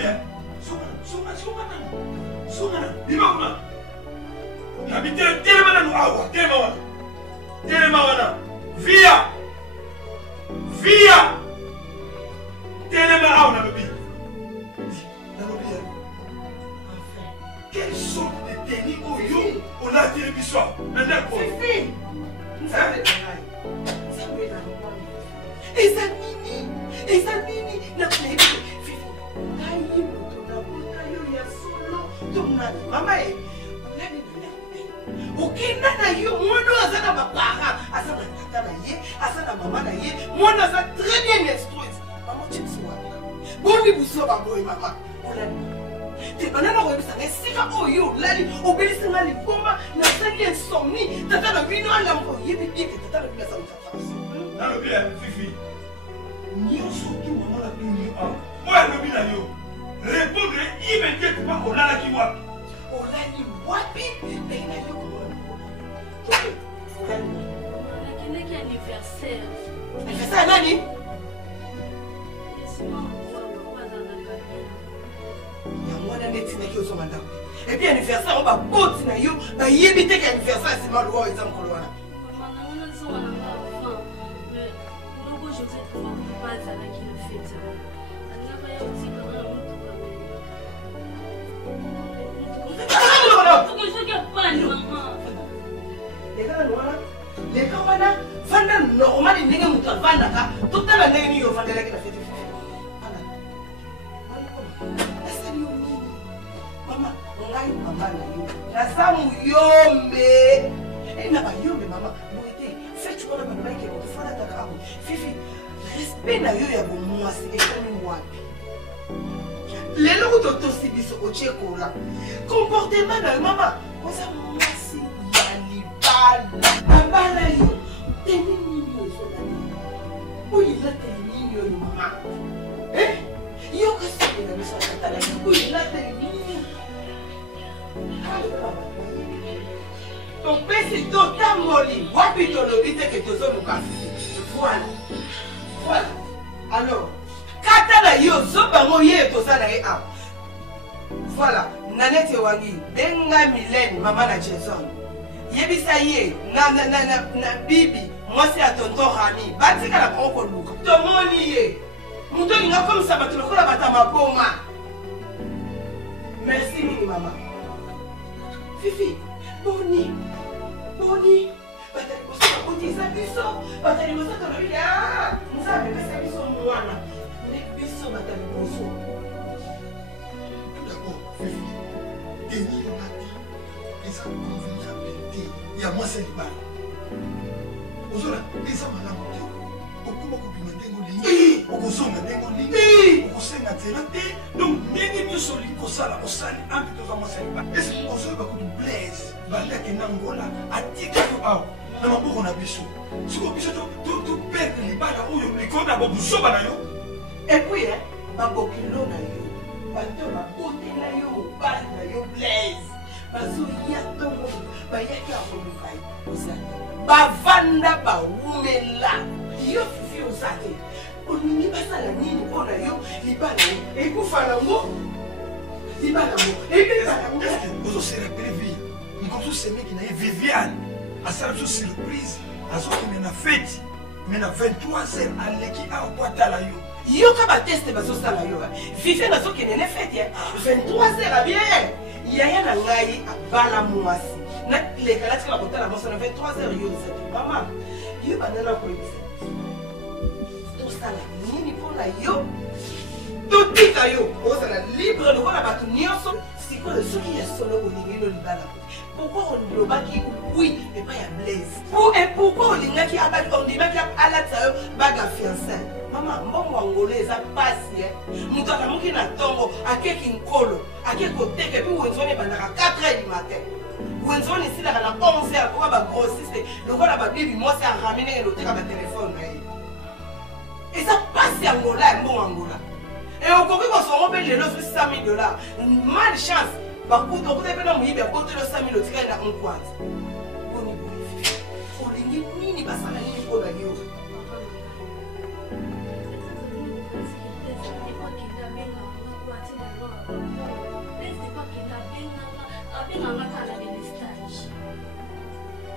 bien. Soumana, Bimama. Habitez tellement nous awa, tellement wana. Via. Tellement awa na lobi. Quelle sorte de tenue oyo on a tiré biso na ndako. Fifi. Eza nini na plebe. Fifi. Ngai moto na bota yo ya solo. Tona mama e. Okenda na yo mwana azana bapara, azana tata na ye, azana mama na ye, mwana aza très bien instruite. Maman tu sais quoi? Boni buso ba boy mama. Olani. Te banana ko bisa ngesika oyo lali obelisa ngali bomba na sali insomnie. Tata na bino ala mko yebi bike tata na bino sa mtata. Na lo bien Fifi. Ni surtout maman la bino a. Moi le bina yo. Répondre immédiatement au lala ki wapi. Olani wapi? Baina yo. Quel anniversaire? Anniversaire nani? Mwana neti na kyo somanda. Et puis anniversaire on va boti na yo, ba yebi te ka anniversaire c'est mal roi exemple ko wana. Maman on a son enfant. Le logo Joseph va pas à la qui le fait. On a pas aussi dans la route comme. Je regarde pas maman. Les gars, fanda normal ni nga mutu fanda ka toute la ndenge ni yo fanda la ki na fete. Mama, ngai mama na yo. Na samu yombe. Na ba yombe mama. Boite, fete ko na ba mai ke ko fanda ta ka. Fifi, respect na yo ya bo mwasi e kani wapi. Lelo ko to sibiso o chekola. Comportement na mama, ko sa mwasi ya libala. Abala yo. Teni nini yo solani. Oyi la teni yo mama. Yo ka sabi na biso tata la yo. Oyi la teni. Ton père c'est totalement libre. Wapi to lobi te ke tozo lukasi. Voilà. Alors, kata na yo zoba mo ye to sa na e a. Voilà, Nanette wangi benga Mylène mama na Jason. Yebisa ye na bibi moi c'est à tonton Rami. Batika la proko luka. Tomoni ye. Muto nga comme ça batulu kola batama boma. Merci mini mama. Fifi, boni. Batali bosa kotiza biso. Batali bosa to lobi ah. Musa bebesa biso mwana. Nek biso batali boso. Et ni on a dit, les gens convenables il y a moi c'est le bal. Aujourd'hui, les gens malades, au coup beaucoup de monde, au coup son monde, au coup c'est naturel. Donc, n'est-ce pas sur les cosala, au sali, un peu de temps c'est le bal. Est-ce qu'on se beaucoup de blaise, banda qui n'angola, à tika yo ao, na mambo on a biso. Si on biso tout perdre les balles, où on les compte à bout soba na yo. Et puis hein, babokilo na yo. Bato na bote na yo, bal na yo blaze. Bazo ya tongo, ba yaki akolukai. Bavanda ba umela. Yo fifi osate. Oningi basala nini pona yo, libala yo. Ekufa nango. Libala mo. Ebeka nango. Vous aussi prévu. Nous comme ce mec qui n'a Viviane. À sa surprise, à ce qui m'a fait. Mais à 23h à l'équipe à Ouattala yo. Yoka ba teste baso sala yo. Fifi na so kenene fete 23h a bien. Yaya na ngai abala mwasi. Na le kala tika kotala boso na 23h yo c'est maman. Yo banana ko ibisa. To sala nini pona yo? To tika yo. O sala libre de voilà batu nyonso. Siko de soki ya solo olingi no libala. Pourquoi on ne va qui oui et pas ya blaze. Pourquoi on lingaki abali on dimaki ala tsayo baga fiancé. Maman, mbongo angolais eza pasi mutu akamuki na ntongo akeki nkolo akeki koteka epi wenzoni ebandaka 4h du matin wenzoni esilaka na 11h koka bagrossiste lokola babibi mwasi arami ndenge loteka batelefone na ye eza pasi ya ngola ya mbongo angola e okoki kosongo mpe lelo so $100,000 mal chance bakuta okuta mpe na moyibi aboteli $100,000 otikali na nkwati boni boyi olingi nini basala nini mpona yo.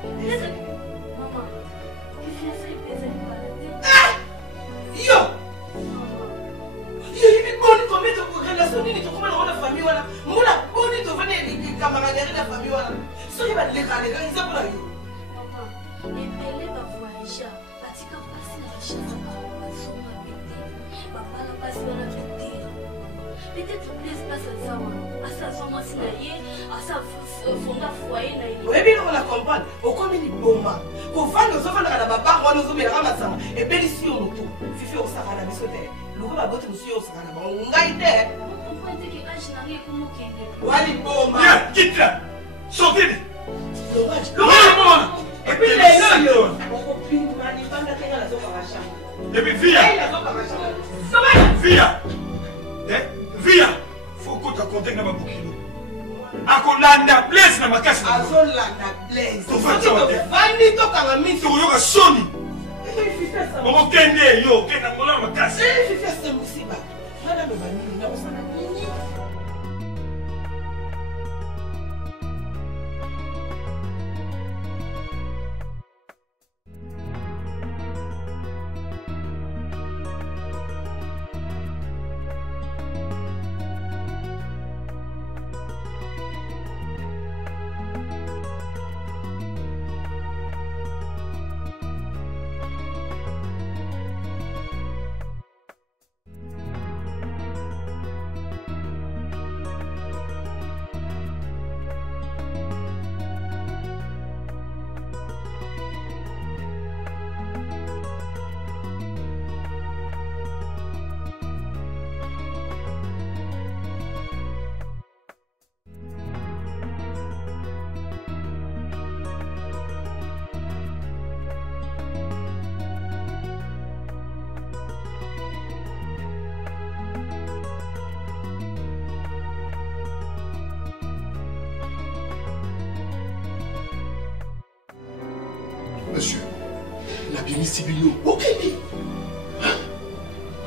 Maman, les fiançailles pèsent une balle. Yo! Yo, il est bon de mettre en relation de la famille. Voilà. Moi, bon de venir les camaraderies de la famille. Voilà. Ce qui va les gars, ils ont pour la yo. Maman, les bébés vont voyager. Parce que passer la chasse à la pété. Papa n'a pas si on a pété. Peut-être plus passe à ça. À ça, son moitié naïe. À ça, fondant foyer naïe. Oui, bien, on la comprend. Au comme il est bon, pour faire nos enfants dans la barre, on nous met la ramasse. Et belle ici, on nous Fifi au Sahara, mais sauter. Le gars va botter monsieur au Sahara. On a été. Vous comprenez que quand je n'arrive pas, je Wali Boma. Viens, quitte là. Sortez. L'orage. Et puis les gens, on copine, on n'y pas d'atteindre la zone à la chambre. Et puis, Via. Via. Via. Faut qu'on t'a compté dans ma bouquine. Akolanda blaze na makasi. Azolanda blaze. To fa tsawa te. Vandi to kanga misi. To yoka soni. Moko kende yo, kenda mola makasi. Fifi asa musiba. Fana no bani na osana nini. Monsieur, la bien Sibilo, ok,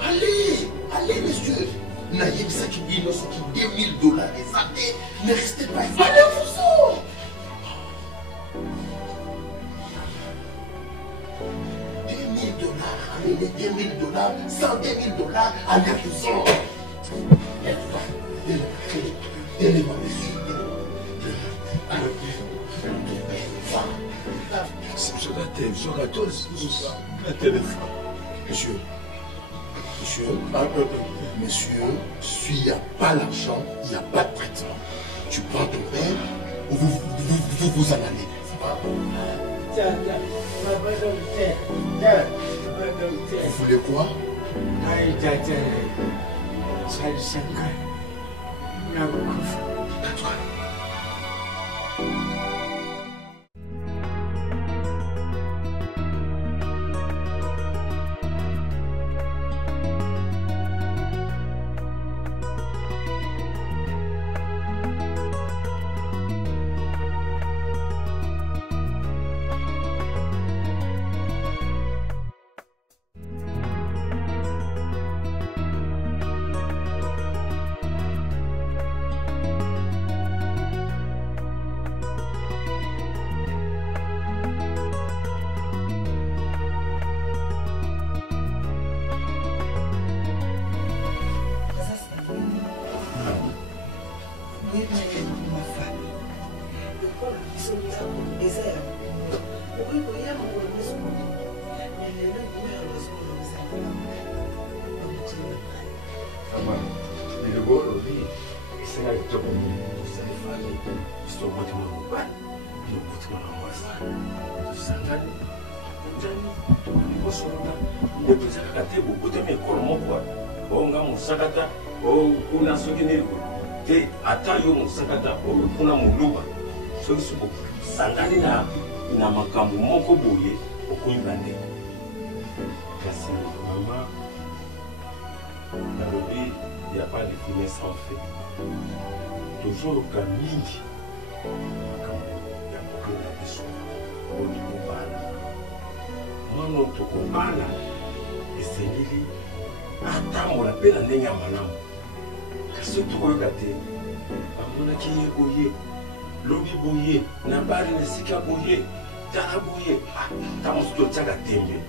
allez, monsieur. Naïm, ça qui dit, ce qui $2000 les athées, ne restez pas. Allez, vous $2000, $100 000, allez, vous Donnez-moi, monsieur. Monsieur, s'il n'y a pas l'argent, il n'y a pas de traitement. Tu prends ton père ou vous en allez. Vous voulez quoi? Sakata, kuna sogene te atayo musakata kuna muluba so suko sangani na makambo moko boye okoyibande kasi mama nalobi il y a pas de fumée sans feu toujours kamingi makambo ya kokona biso oni kobala mwana tokobala esengeli atambola mpe na ndenge ya malamu kasi tokoyoka te bamonaki ye boye lobi boye na bari na esika boye Taraboye, quand on se tient à témoin.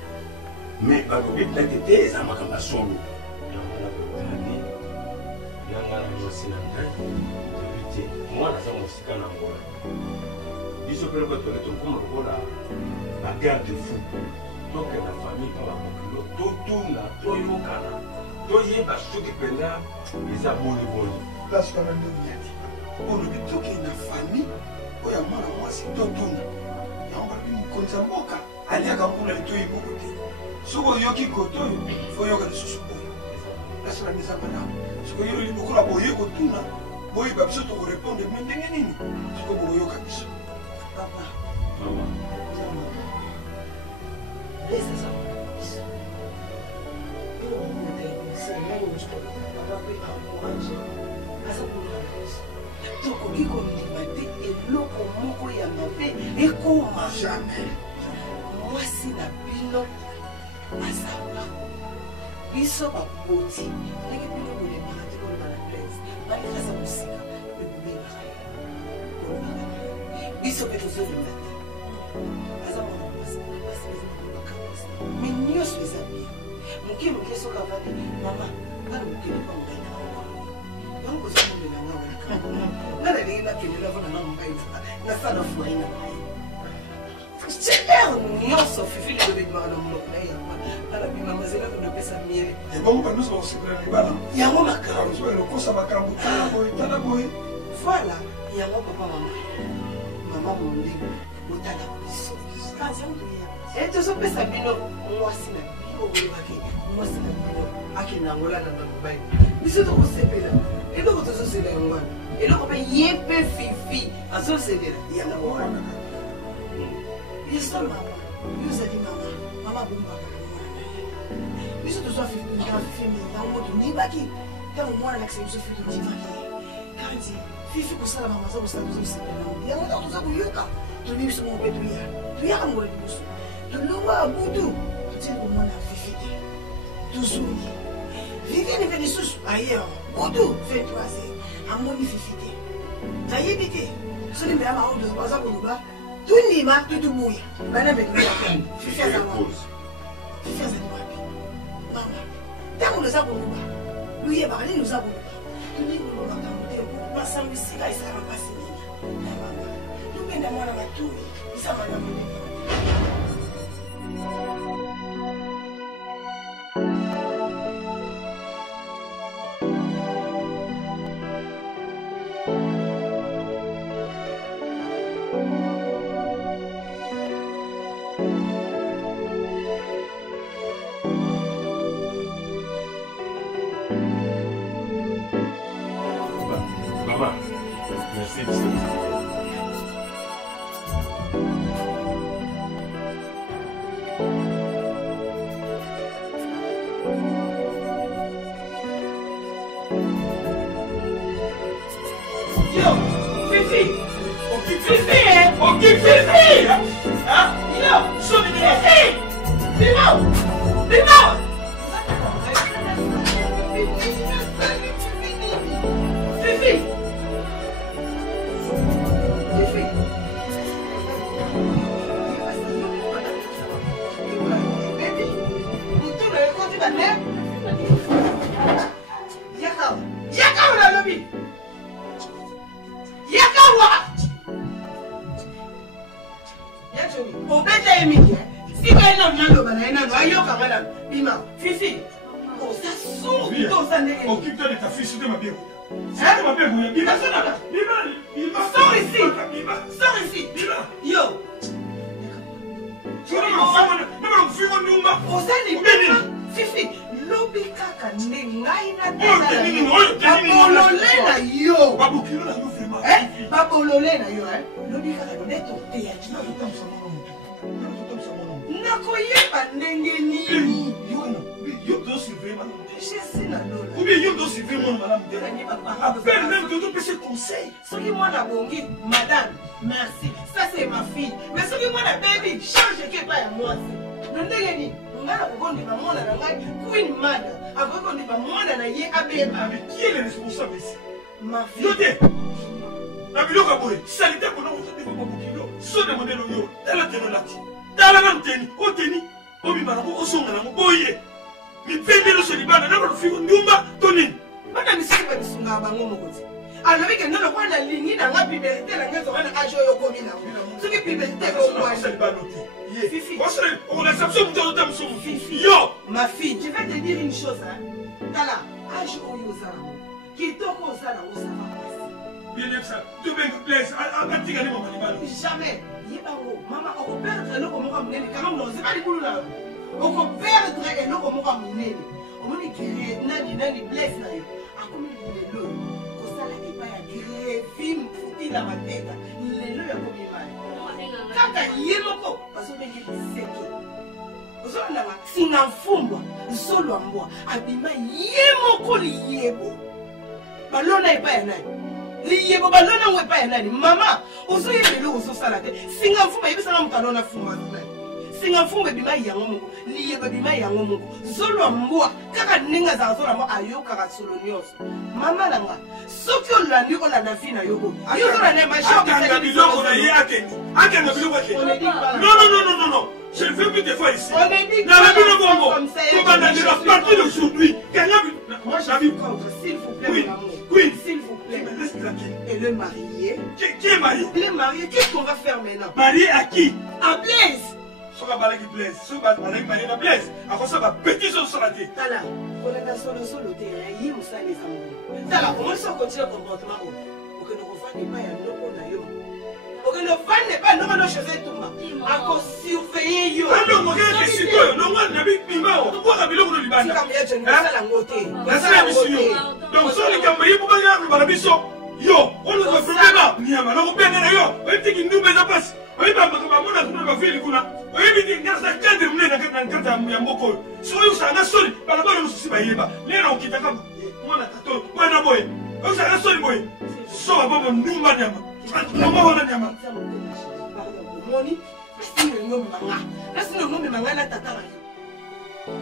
Mais quand on est peut-être des amas comme la solo, moi, la salle aussi en Angola. Il se peut que tu aies comme la guerre de fou. Donc, la famille, tout tourne, tout est au Canada. Tout est à ce qui est là, ils ont bon. Là, je suis quand même bien dit. On le dit tout qu'il y a une famille, il y a moi, c'est tout tourne. Il y a un peu de konzamboka. Allez, quand on a tout est beaucoup. Si vous avez un côté, il faut y avoir des sous. Là, c'est la mise à madame. Si vous avez beaucoup de boyer, vous tournez. Boy, bah, ça, tu réponds de même des nini. Si vous avez un côté. Papa. Maman. Laisse ça. tokoki kondima te eloko moko ya mabe ekoma Jamais. mwasi na bino azawa biso baboti ndenge bino bolemaka te koloba na place balekaza mosika ebobengaka ye biso mpe tozolema te aza mwana mwasi me nyonso eza bien moke moke soki avandi mama ngana mokende mpa mokai na yango kozomondela nga welika nga nalingi nakende navona na mokai nasala fwai na ngai super nyonso fifi lelobebimaka na monoko na ye yango alabima mazela konapesa miele ebongo banuso bakosepela libala yango makambo lokosa makambo tala boye voilà yango papa mama mondimo botala biso tozopesa bino mwasi na bino oyebaki mwasi na bino akende angola na mobali biso tokosepela eloko tozosela yango wana eloko mpe ye mpe fifi azosepela yango wana biso mama yozali mama bombaka biso tozwa fifi minango tondibaki ntango mwana nakisa biso fifi tondibaki kandi fifi kosala mama aza kosala tozosepela yango ntango toza koyoka tobi biso moko mpe toyaka mokolo liboso tolongwa butu totili komona fifi te tozongi viviane mpe lisusu aye butu 23 amoni fifi te nayebi te soki mbela maodo baza koloba tundima tutubuya bana betuya fifi azali wapi mama ntango toza koloba luyebaka nini oza koloba toli kolobaka moteko masango esika esalaka mpasi nini na mama tobenda mwana matui esamana monene Maman, merci de ce Yo, Fifi! Fifi, hein? Ok, Fifi! Hein? Yo, show me the Fifi! Bimo! Fifi! Fifi! Baby, tu le écoutes maintenant? Yaka la lobby! Yakawa! Yachoni, obeta emiki. Sika ina mnando bana ina no ayoka madam. Bima, Fifi. Oh, ça sort to ça ndenge. Occupe-toi de ta fille, c'était ma bien. C'était ma bien. Bima, Sors ici. Sors ici. Yo. Osani bima. Fifi, lobi kaka nde ngai na tala. Babolole na yo. Babokilo na yo vraiment. Babolole na yo, lobi kaka nde to te ya ki. Nakoyeba ndenge nini. Yo dois suivre madame. Jésus na lola. Ou bien yo dois suivre mon madame. Appelle même que tu peux se conseil. Soki mwana bongi, madame, merci. Ça c'est ma fille. Mais soki mwana baby, change que pas ya mwasi. Ndenge ni ngana kokondima mwana na ngai queen mother. Akokondima mwana na ye abeba. Mais qui est le responsable ici? Ma fille. Yote. Na biloko boye, salité pour nous vous devez pas bokilo. so de modelo yo tala tenolati tala na mteni oteni obimana ko osonga na boye mi pembelo so libana na bafiko ndumba tonini bana misiba bisunga bango mokozi alors que non ko na lingi na nga puberté na nga zona ajo yo komi na soki puberté ko ko sa libano te fifi ko sa on a sabso mto tam so fifi yo ma fille je vais te dire une chose hein tala ajo yo zara kitoko zara osama bien ça tu ben place a tika ni mama libano jamais yebango mama o perdre le ko mo ka munene quand même non c'est pas les boulot là o ko perdre et le ko mo ka munene o moni kiri nani bless na yo akomi lelo ko sala ke pa ya grevim futi na mateka lelo ya komi mali kaka yemoko baso bengi seki ozona nga singa mfumbwa zolwa mbwa abima yemoko liyebo balona epa ya nani liyebo balona ngo epa ya nani mama ozoyebele ozosala te singa mfumba yebisanga mutano na fumba nani singa mfumba ebima yango moko liyebo ebima yango moko zolwa mbwa kaka ndenge azala zola mbwa ayokaka solo nyonso mama nanga soki olandi olanda vi na yo boye yozolanda akanga biloko na ye akanga biloko ake non je ne veux plus te voir ici na la bino bongo kobanda de la partie d'aujourd'hui moi j'avais contre s'il vous plaît Queen, s'il vous plaît. me laisse tranquille. Et le marié. Qui est marié? Il est marié. Qu'est-ce qu'on va faire maintenant? Marié à qui? À Blaise. Soka balaki Blaise. Soka balaki marié à Blaise. À quoi ça va petit sur la tête? Tala, on est dans solo terrain. Il me ça les amours. Tala, comment ça continue le comportement? Pour que nous refaisons pas un autre naïo. Pour que nous fassions pas nous nos choses tout ma. À cause surveiller yo. Ah non, regarde que c'est quoi? Non, moi n'avais pas mimao. Pourquoi la bilo de Liban? Si comme je ne sais pas la montée. La seule mission. Donc sur les caméras, pour pas y avoir la mission. Yo, on a un problème. Niama, on peut aller yo. On dit qu'il nous met en place. On dit pas que maman a trouvé ma fille kuna. On dit qu'il y a ça quand de mener dans kata ya mboko. So yo ça na soli, par là nous souci ba yeba. Les gens qui t'akam. Moi na tato, moi na boy. On ça na soli boy. So ba ba ndumba nyama. Mama wana nyama. Moni, si le nom manga. Laisse le nom manga na tata na yo.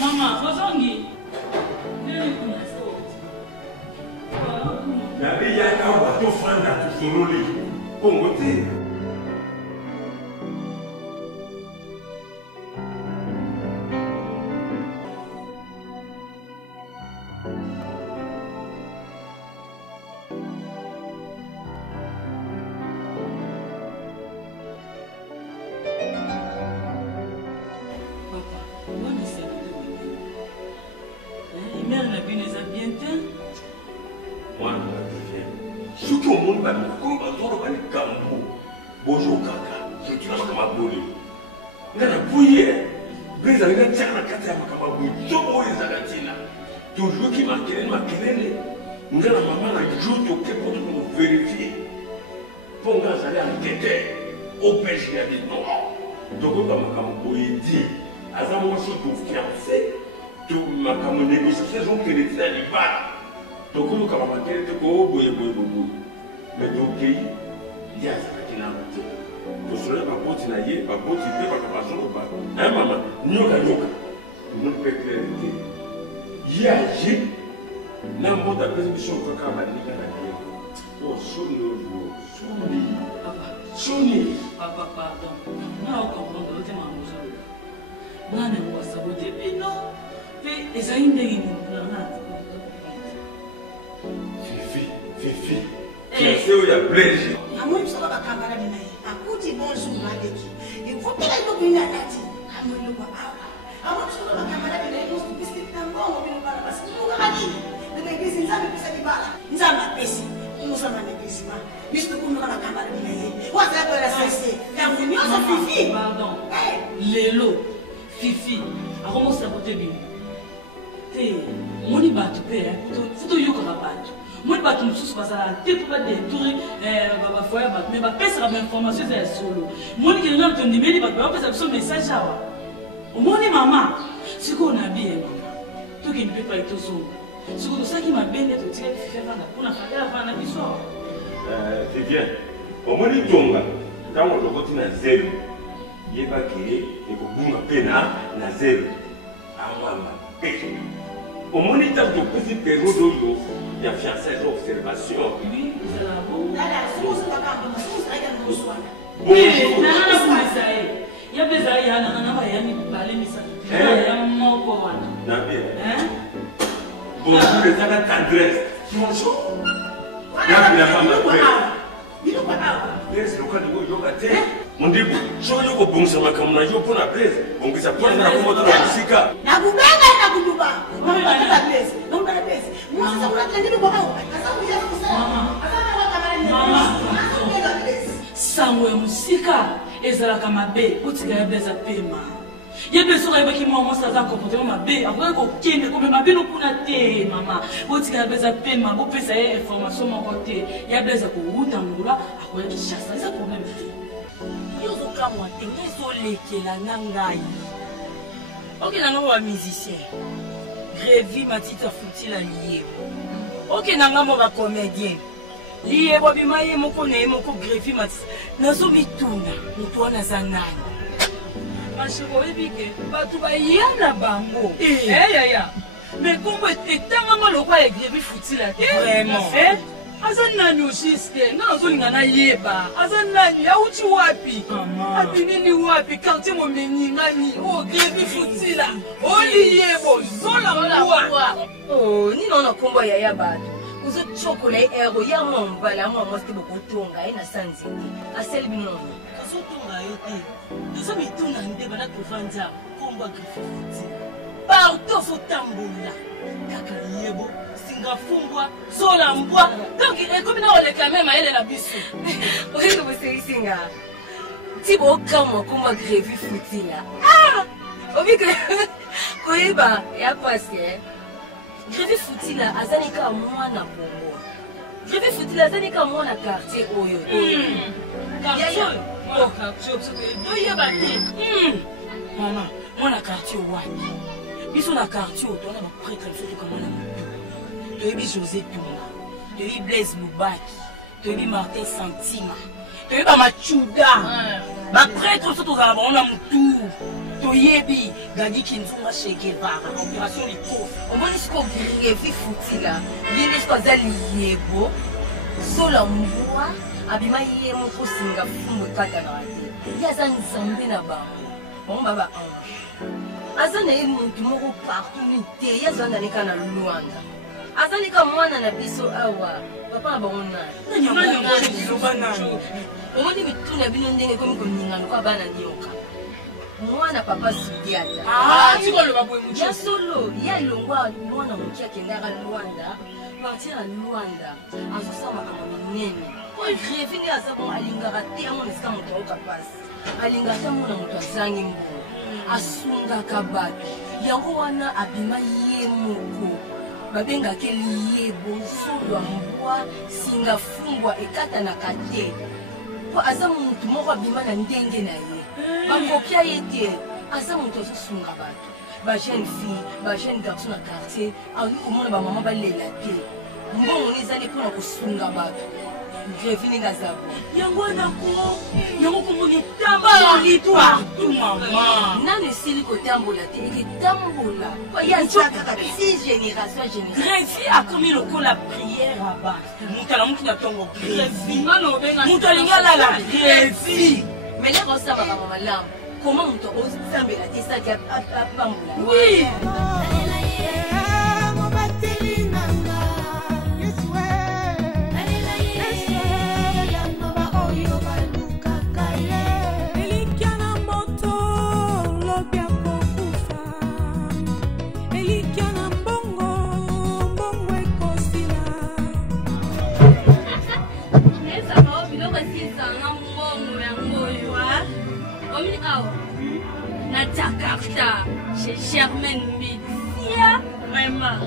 Maman, Rosongi. Nabi ya wato fanda tusuruli. Kongote. Papa, pardon. Non, comprends, tu m'as mangé. Non, mais moi, ça vous dit, non. Et ça, il y a une Fifi. C'est où il y a plaisir. Moi, je suis là, camarade. À côté, bonjour, Madeki. Il faut que tu aies une attaque. À moi, je suis là, camarade. Je suis là, camarade. Je suis là, camarade. Je suis là, camarade. Je suis là, camarade. Je suis pardon. Lelo, Fifi, a commencé à côté de lui. Mon ibatu père, faut yo comme batu. Mon ibatu nous sous passer là, t'es pas détruire baba foyer batu, mais ba pèse la information c'est solo. Mon qui n'a ton numéro batu, ba pèse son message là. Mon maman, ce qu'on a bien maman. Toi qui ne peux pas être solo. Ce que ça qui m'a bien être tiré Fifi fanga pour na faire la fin na biso. C'est bien. Au moins il tombe. Quand on le continue à zéro, il est pas qu'il est pour nous peine à zéro. Au moins il t'a tout petit période où il y a fait un séjour d'observation. Oui, c'est la bonne. Bonjour. Il y a des aïeux, il y a bonjour, les amis tendresse. Bonjour. Laisse le cas de yoga. On dit, je vais vous bonjour, ma camarade, je prends la place. On dit, ça prend la commode de la musique. Sangwe musika ezalaka mabe otika ya beza pema ye beso ka yebaki mwa sa za comportement mabe akoye ko kende ko mabe no kuna te mama otika ya beza pema bo pesa ye information moko te ya beza ko huta ngula akoye ki chassa ça problème te yo ko kamwa te ngeso lekela na ngai OK na ngo wa musicien Grévi matita futila lié OK na ngamo ba comédien liye bobimaye moko ne moko Grévi matisa nazo mituna mutwana za nani mashiko ebike batu ba yana bango ya mais kombo etanga maloko ya Grévi futila te vraiment azan nani osiste nazo lingana yeba azan nani ya uchi wapi abinini wapi quartier momeni ngani o Grévi futila oli yebo zola mwa ni nona kombo ya yaba uzo chocolate ero ya momba la mwa moste bokotonga ina sanzini asel binono kaso tonga yote tozo mituna nde bana kuvanja komba Grévi partout fo tambola kaka yebo singa fungwa zola mbwa donc comme na ole quand même elle la biso oyo bose singa tibo kama komba Grévi futila obike koiba ya passe Grévi futila azanika mwana bongo Grévi futila azanika mwana quartier oyo quartier doye bati mama mwana quartier wapi biso na quartier oto na prêtre fait comme na toyebi José Tunga toyebi Blaise Lubaki toyebi Martin Santima toyebi Machuda baprêtre so tozala bango na motu toyebi gadi kinzunga shekevaka opération likofi omoni siko grevi futila ye nde siko aza liyebo sola mbwa abima ye moko singa fumbu ekatanaka te ye aza nzambe na bango baba ange aza na ye motu moko partout te ye azandaleka na lwanda azalika mwana na biso awa papa na bango nani omoni mituna bino ndenge komi koningana kwa bana nioka mwana papa sudiata ya solo ya longwa mwana moki akendaka lwanda partir na lwanda azosala makambo minene po grevi nde aza bongo alingaka te amona esika moto aoka pasi alingaka te amona moto azangi mbongo asungaka bato yango wana abima ye moko babengaka liyebo zolwa mbwa singa fungwa ekatanaka te po aza motu moko abima na ndenge na ye bakopia ye te aza moto azosunga bato bajeune fille bajeune garçon na quartier akoki komona bamama balela te mbongo ne ezali mpona kosunga bato grevi ndenge aza bo yango yango komoni tamboli partout mama nano esili kotambola te eketambola si génération génération grevi akomi lokola prière aba moto ala motu na ntongo grevi moto alingi alala grevi mais leka osamba bango malamu koma moto osambela te esaki apambola oui Jakarta, chez Germaine Média, vraiment.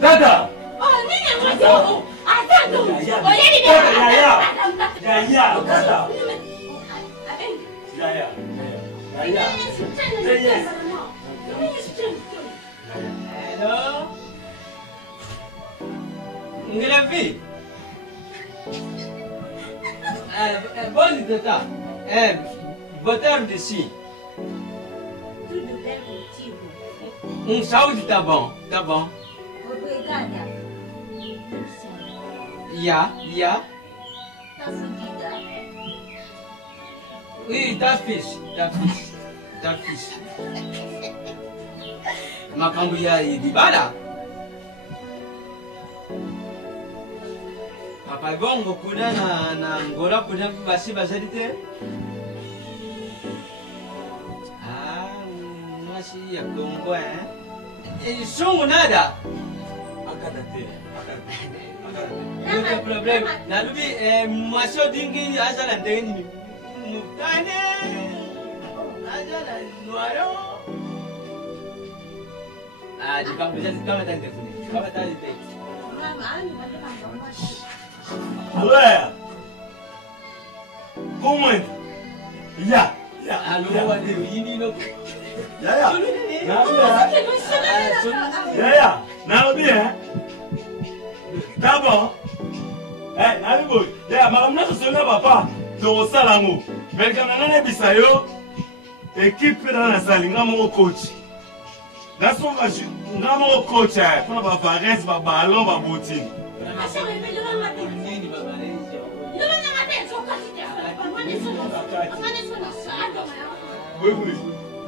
Tata! Oh, nini mwanzo? Atatu. Oyeni ni. Yaya, tata. Yaya. Hello? Ngelavi? Bon, tata. Votre heure de si. Saúde, tá bom, tá bom. Obrigada. Ya. Tá fodida. Oui, tá fixe. Makambo ya Ibala. Papa bongo kuna na ngola kuna basi bazalite. Ya Congo, Songo nada. Não tem problema. Na lubi, mas eu dingi azala ndeni mutane. Azala nuaro. Di kamu bisa kama tante kuni. Kama tante. Alô, como é? Ya. Alô, ade yini no. Yaya, now bien. D'abord, Nalibo, madame n'a pas papa de Osalango. Mais quand on a bisayo, équipe dans la salle, on coach. That's what I should. On coach, on va faire un ballon, on va bottine.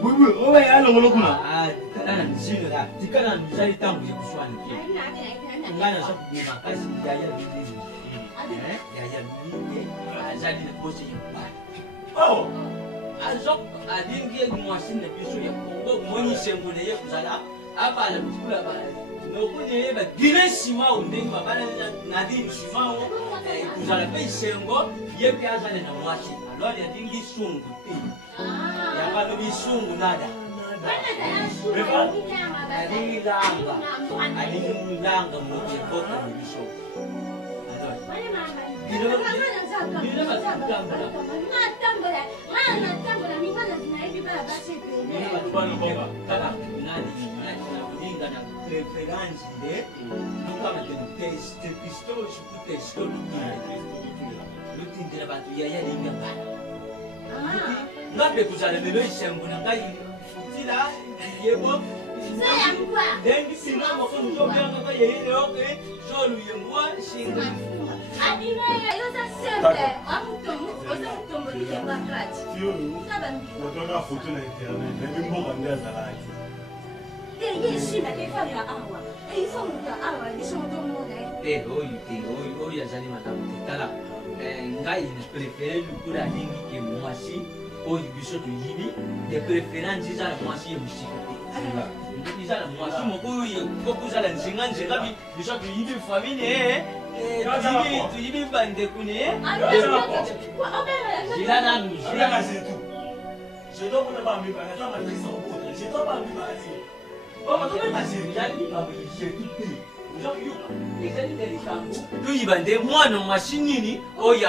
Oui, on va y aller au Lokuna. Tikana nzali tangu ya kuswali. Ngana sha kuma kasi yaya bibi. Yaya bibi. Azali na bosi ya. Oh. Azok adingi mwasini na biso ya Kongo moni sengo ne yakuzala abala mtikula bala. Nokunye ba dinesima undengi babana na dini simao kuzala pe sengo yepi azali na mwasi. Alors ya dingi sungu. Ya kalo bisungu nada. Alilanga mmoja bota mwisho. Ngabe kuzala lelo isembu nangai sila yebo dengi sina makono byanga ka yeye yoke solu yemwa shinga Adina yoza sembe amutomu osamutomu yeba krati Otona photo na internet, na mboka ndaza laki. Shina kefanya awa. Ifomuka awa nishotomone. Oyo azali madamu tala. Ngai ne préféré lukura lingi ke mwasi oyo biso toyibi de préférence ezala mwasi ya musika te ezala mwasi moko oyo kokuzala nzinga biso toyibi famille toyibi bandeko ne zila nanu zila Je dois pas me parler, ça m'a dit ça au bout. Je dois pas me parler. Comment tu m'as dit? tuyibande mwana mwasi nini oyo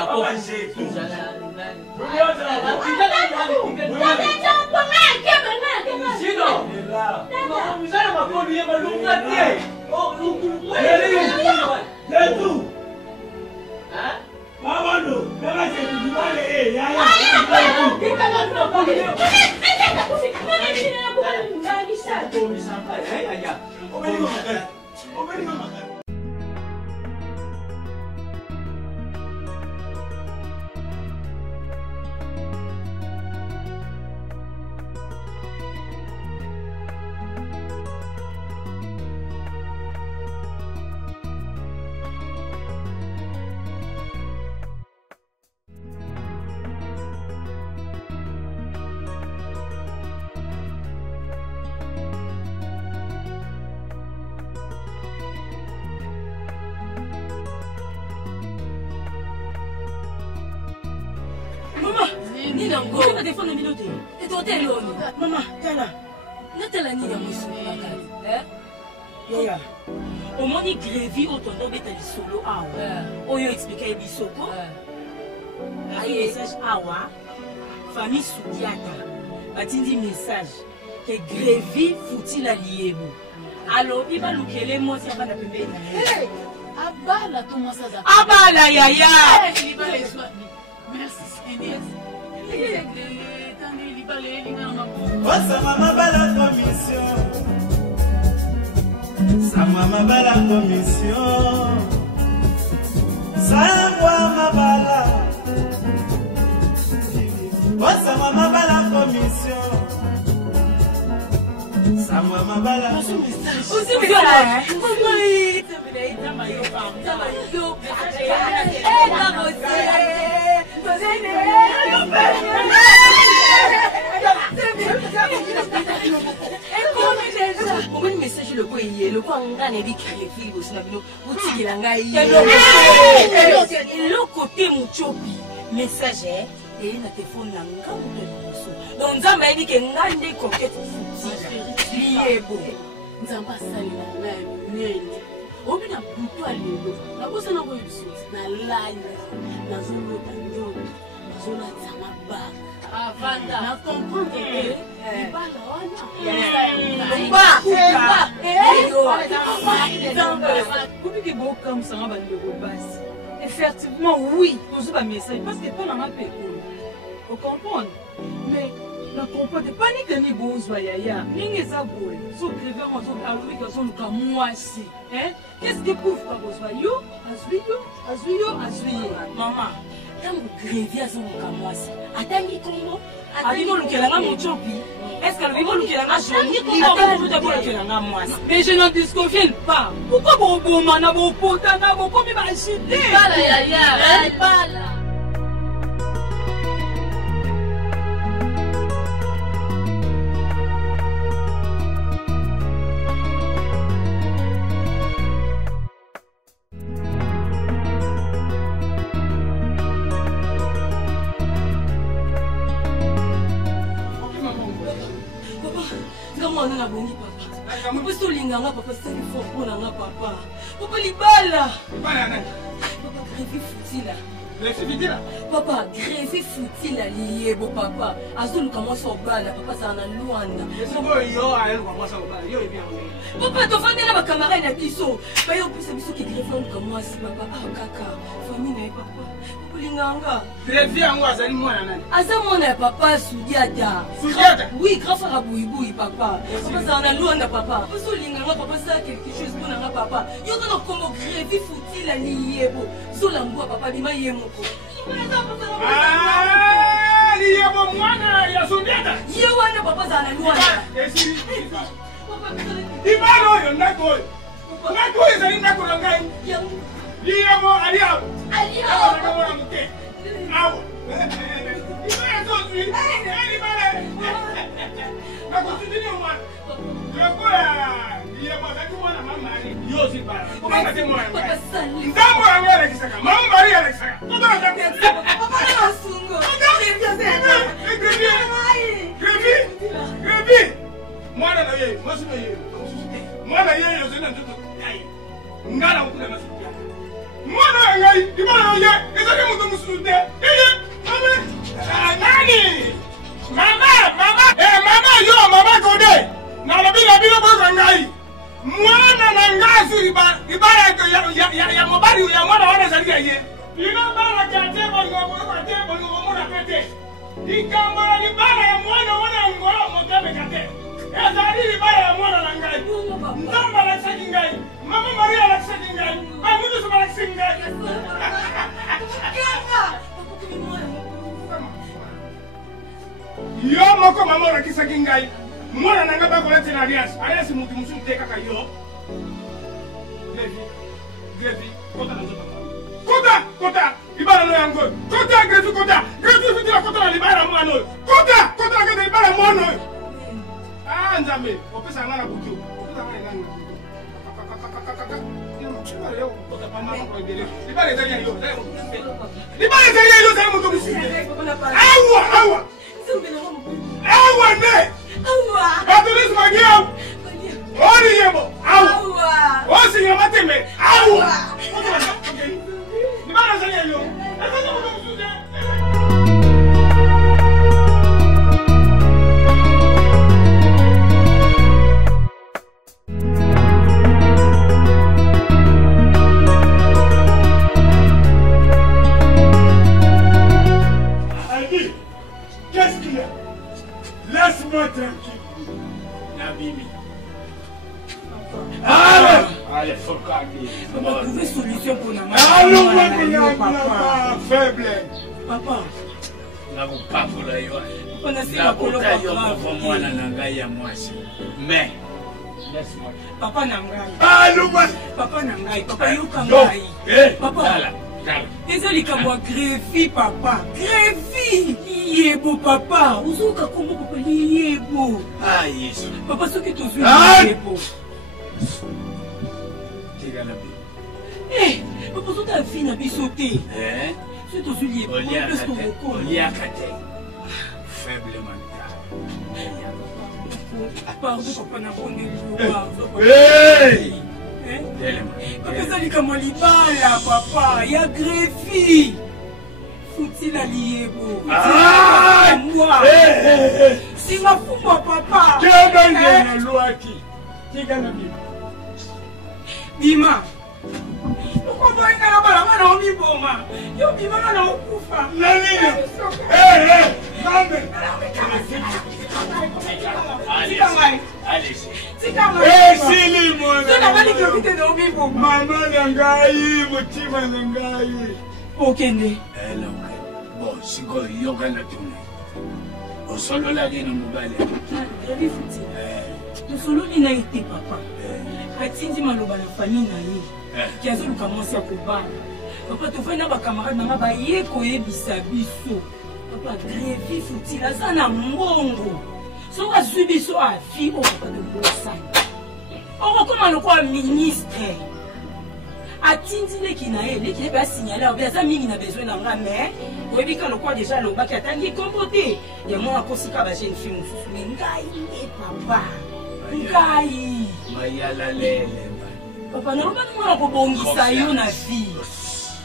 Ninango, tu vas défendre une minute. Et toi, t'es l'homme. Maman, t'es là. N'est-ce pas la nina, moi, Yaya. Au moins, il grévi autant d'obéta du solo awa. Oyo expliquer bisoko. Aïe message awa. Famille Soudiata. Batindi message. Que grévi fouti la liébo. Alors, il va loukele moi si on va la pembe. Abala tout moi ça. Abala yaya. Merci Seigneur. Sa maman bala commission. Sa maman bala commission. Sa maman bala. Sa maman bala commission. Sa maman bala. Aussi message. Comment message le quoi hier le quoi on gagne des crédits aussi na bino boutique la ngai le côté muchopi message et na téléphone na ngambo so donc nzamba yedi ke ngande coquette futi liebo nzamba sali na ngai nene obina butu alelo na bosa na boyo biso na lali na zolo tandoto na zolo tsama ba avanda na comprendre que bala wana Pourquoi beaucoup comme ça va le basi? Effectivement, oui, nous avons message parce que pendant ma paix, vous comprenez. Mais ne comprenez pas ni que ni besoin yaya, ni les aboués. Sauf que les gens sont à lui qui sont le cas moi aussi. Qu'est-ce que prouve pas besoin yo? Azuyo. Maman, quand vous gréviez à son cas moi aussi. Attendez comment? Attendez le kelanga muchopi. Est-ce que le vivant le kelanga joli? Mais je n'en disconfine pas. Pourquoi vous bon mana vous potana vous comme il va acheter? Bala yaya, bala. On a bongi papa. Papa so linganga papa c'est fort pour nga papa. Papa libala. Papa greffi futila. Greffi futila. Papa greffi futila liebo papa. Azulu commence au bala papa ça na luanda. Yo ayo commence au bala. Yo bien. Papa to fande na ba camarade na biso. Ba yo pisa biso ki greffi on commence papa. Ah kaka. Famille na papa. Linganga. Greffi yango azali mwana nani? Azamona papa Soudiata. Soudiata? Oui, grâce à la bouiboui papa. Papa ça na luanda papa. Papa linganga papa ça quelque chose pour nga papa. Yo to comme greffi futi la liebo. So la ngwa papa bima yemoko. Ah, liebo mwana ya Soudiata. Yo wana papa ça na luanda. Esiri. Ibano yo ndako. Ndako ezali ndako ngai. Liebo aliabo. Mwana ngai, ibana ye, ezali mutu musude. Nani? Mama, yo, mama kode. Na lobi boko ngai. Mwana na ngazi ibara ya mobali ya mwana wana zali ye. Ino bana kate bongo mwana kate. Ikamba ni bana ya mwana ngoro motebe kate. Ezali ibara ya mwana na ngai. Nzamba la saki ngai. Mama Maria la saki ngai. Amudu so la saki ngai. Yo moko mama la kisaki ngai. Mwana nanga ba ko lati na alias mutu musu te kaka yo. Grevi, kota na zoba. Kota, ibara no yango. Kota grevi fitila kota na libara mwana no. Kota na kata libara mwana no. Ah nzambe, opesa ngana butu. Opesa ngana ngana. Libara zanya yo. Zanya mutu musu. Awa. Awa ne. Batulis magiam. Ori yebo. Awa. mateme. Awa. Ni bana zanya yo. Qu'est-ce qu'il y a? Laisse-moi tranquille. Nabimi. Allez, faut calmer. On va trouver solution pour la maman. Allons, papa. Faible. Papa. Pas pour la yo. On a essayé de mais laisse-moi. Papa Nangai. Allons, Papa Nangai. Papa Yukangai. Papa. Désolé comme moi, Grévi, papa. Grévi. Yebo, papa. Uzuka como papa Yebo. Ah, yes. Papa, ce que tu as vu, Yebo. Eh, papa, tu as vu, Nabi sauté. Eh? Ce que tu as vu, Yebo. Oliakate. Faible mental. Pardon, papa, n'a pas Hey! Papa, ça dit comment il parle, papa. Il y a Grévi. Faut-il allier, beau? Ah! Moi. C'est ma fou, moi, papa. Quel est le loi qui? Qui gagne bien? Bima. Pourquoi vous avez un balama dans le boma? Yo, Bima, on a un coup. Nani? Hé, maman. Allez, sili moi. Tu n'as pas dit que tu étais dans le boma. Maman Nangai, Motima Nangai. Ok, né. Bon, si vous avez un au solo la vie, nous allons. Le solo, il n'a été papa. Patindi maloba la famille na ye. Qui a zolu commencé à combattre. Papa, tu fais na ba camarade na ba ye ko yebisa biso. Papa, Grévi faut-il a ça na mbongo. So a subi so a fi o papa de Bosani. On comment le quoi ministre. Atindi le ki na ye, le ki ba signaler o bien ça mingi na besoin na nga mais oyebi ka le quoi déjà le ba ki atangi compoter. Ya moi akosika ba jeune fille mususu mais ngai e papa. Ngai. Mayala lele. Papa, nous ne pouvons pas yo na vie.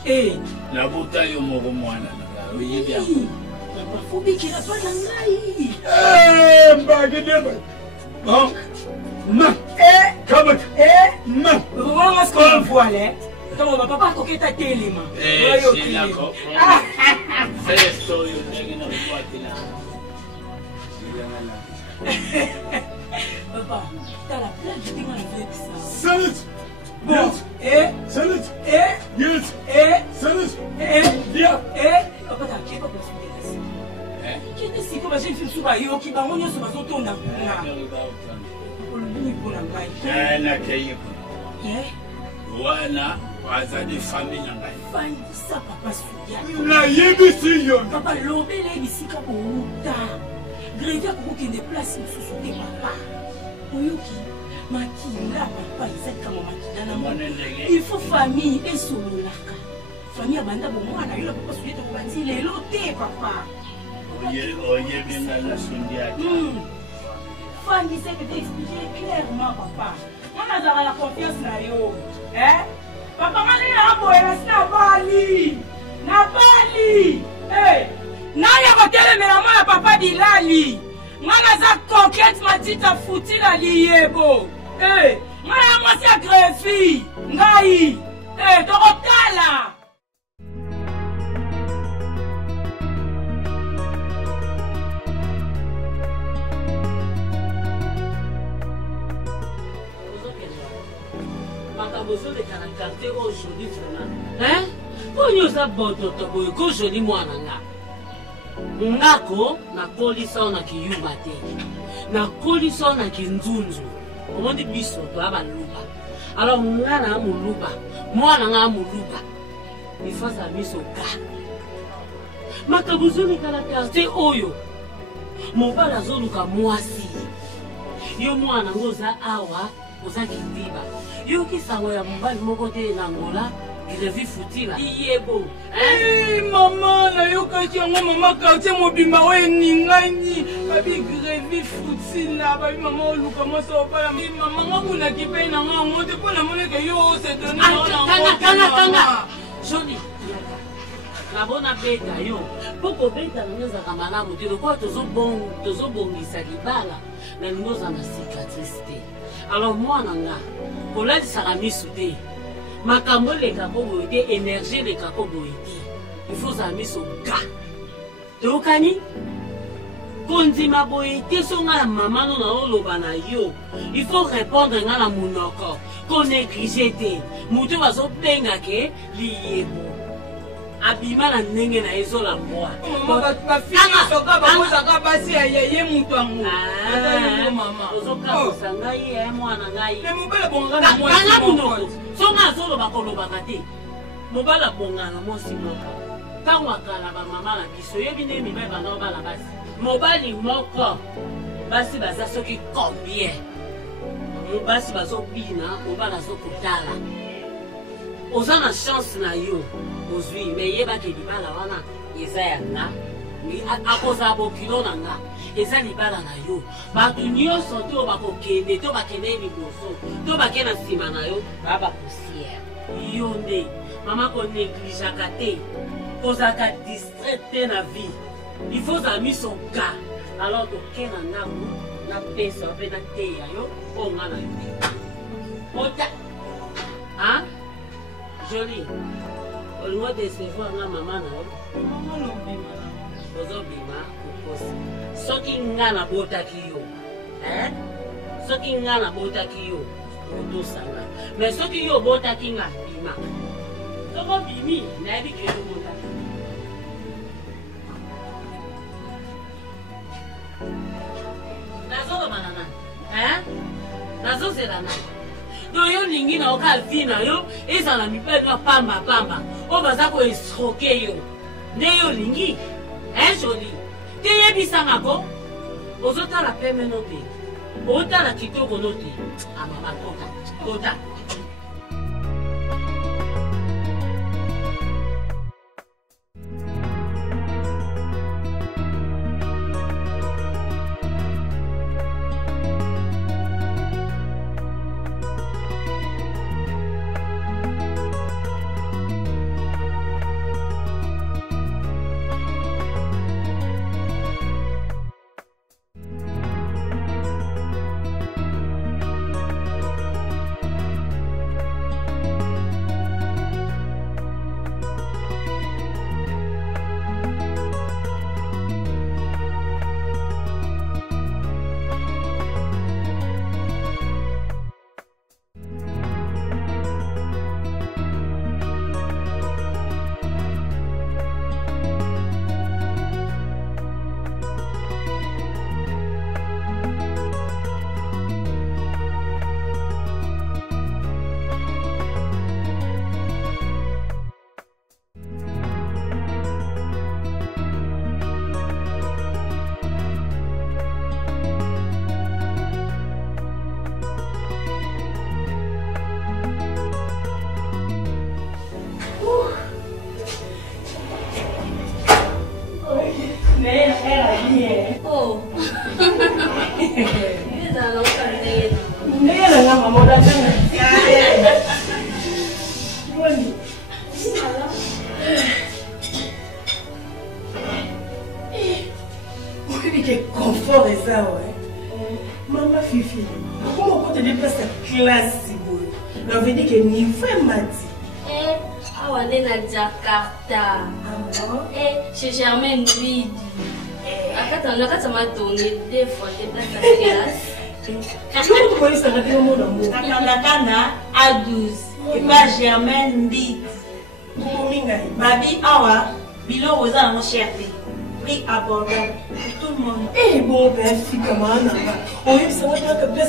Eh, la bouteille yo moko mwana na oui bien. Papa, faut bien qu'il a pas ngai. Eh, mbagide. Bon. Ma. Comment? Ma. On va se qu'on voit là. Comment papa coquette ta télé ma. C'est là quoi. C'est ça yo ndenge na boîte là. Papa, t'as la plaque de tes mains. Salut. Bon, salut. Yes. Salut. Bien. Papa, t'as qui papa sur les qui est ici comme j'ai fait sur yo qui va on yo sur bazo tonda kuna. Pour le ni pour la gaille. Na kayi. Wana waza de famille ngai. Fani ça papa sur na yebisi yo. Papa lobele bisika ko uta. Grévi ko ki déplace mususu te papa. Oyoki makila papa ezaka makila na mwana. Il faut famille et sololaka. Famille abanda bo mwana yo papa suyete ko bandi lelo te papa. Oye bien la sondia. Famille c'est que t'expliquer clairement papa. Mwana zara la confiance na yo. Papa mali na boya sina bali. Na bali. Nani abakele mera mwana papa Bilali. Mwana za coquette matita fouti la liebo. Mwana mwasi ya Grévi. Ngai. Tokotala. Besoin de caractère aujourd'hui vraiment. Pour nous abototo boy ko joli mwana nga. Ngako na kolisa na kiyuma te. Na kolisa na kinzunzu. Omondi biso to abaluba. Alors ngana amuluba, mwana nga amuluba. Ifasa biso ka. Makabuzo ni caractère oyo. Mobala zoluka mwasi. Yo mwana ngoza awa. Oza kidiba. Yo kisango ya mobali moko te na ngola Grevi Futila. Yebo. Maman, na yokaki yango mama quartier mobimba oyo eningani. Babi Grevi Futila, babi maman oluka moso opala. Maman ngabunaki mpe na nga ngo te mpo namoneke yo osedoni kanga. Joli. Nabona beta yo. Poko beta nangezaka malamu te lokola tozobongisa libala na lingoza na cicatrice te. Alors mwana nga kolalisaka misu te. Makambo leka ko boye te, énergie leka ko boye te. Il faut za miso ga. Tokani? Kondima boye te songa la maman no na oloba na yo. Il faut répondre nga na munoko. Ko négliger te. Mutu bazo benga ke liyebo. Abima na ndenge na ezola mwa. Mama bafiki soka bakozaka basi ya yeye mutu ango. Mama. Ozoka sangai mwana ngai. Mais mobala bonga na mwa. Kana munoko. Songa zolo bakoloba kate. Mobala bonga na mwa simoko. Kangwa kala ba mama na biso yebi ne mibe bana bala basi. Mobali moko. Basi baza soki combien. Basi bazo bina, mobala zo kutala. Oza na chance na yo. Ozwi me yeba ke libala wana eza ya nga mi akoza bokilo na nga eza libala na yo bato nyonso to bakokende to bakende liboso to bakena nsima na yo baba poussière yo nde mama ko négligeaka te kozaka distrait te na vie il faut za miso ga alors tokena ndako na pesa mpe na teya yo onga na yo ota Jolie. Olmo décevoir na maman na yo. Maman no bima. Ozo bima kukosi. Soki ngana botaki yo. Soki ngana botaki yo. Oto sanga. Mais soki yo botaki nga bima. Soko bimi na bi ke yo botaki. Nazo banana. Nazo zelana. Yo lingi na oka vina yo ezala mipelwa pamba o baza ko estroke yo nde yo lingi joli te yebisanga ko ozotala peme no te otala kitoko no te amama kota Maman Fifi, comment on te déplace ta classe si beau? On veut dire que niveau mati. On est dans Jakarta. Chez Germaine Vidi. On a donné deux fois des places à classe. Comment tu connais ça? À 12. Et pas Germaine Vidi. Babi Awa, Bilo Rosa mon cher. Prix abordable pour tout le monde. Eh bon, ben, si comment on est ça va que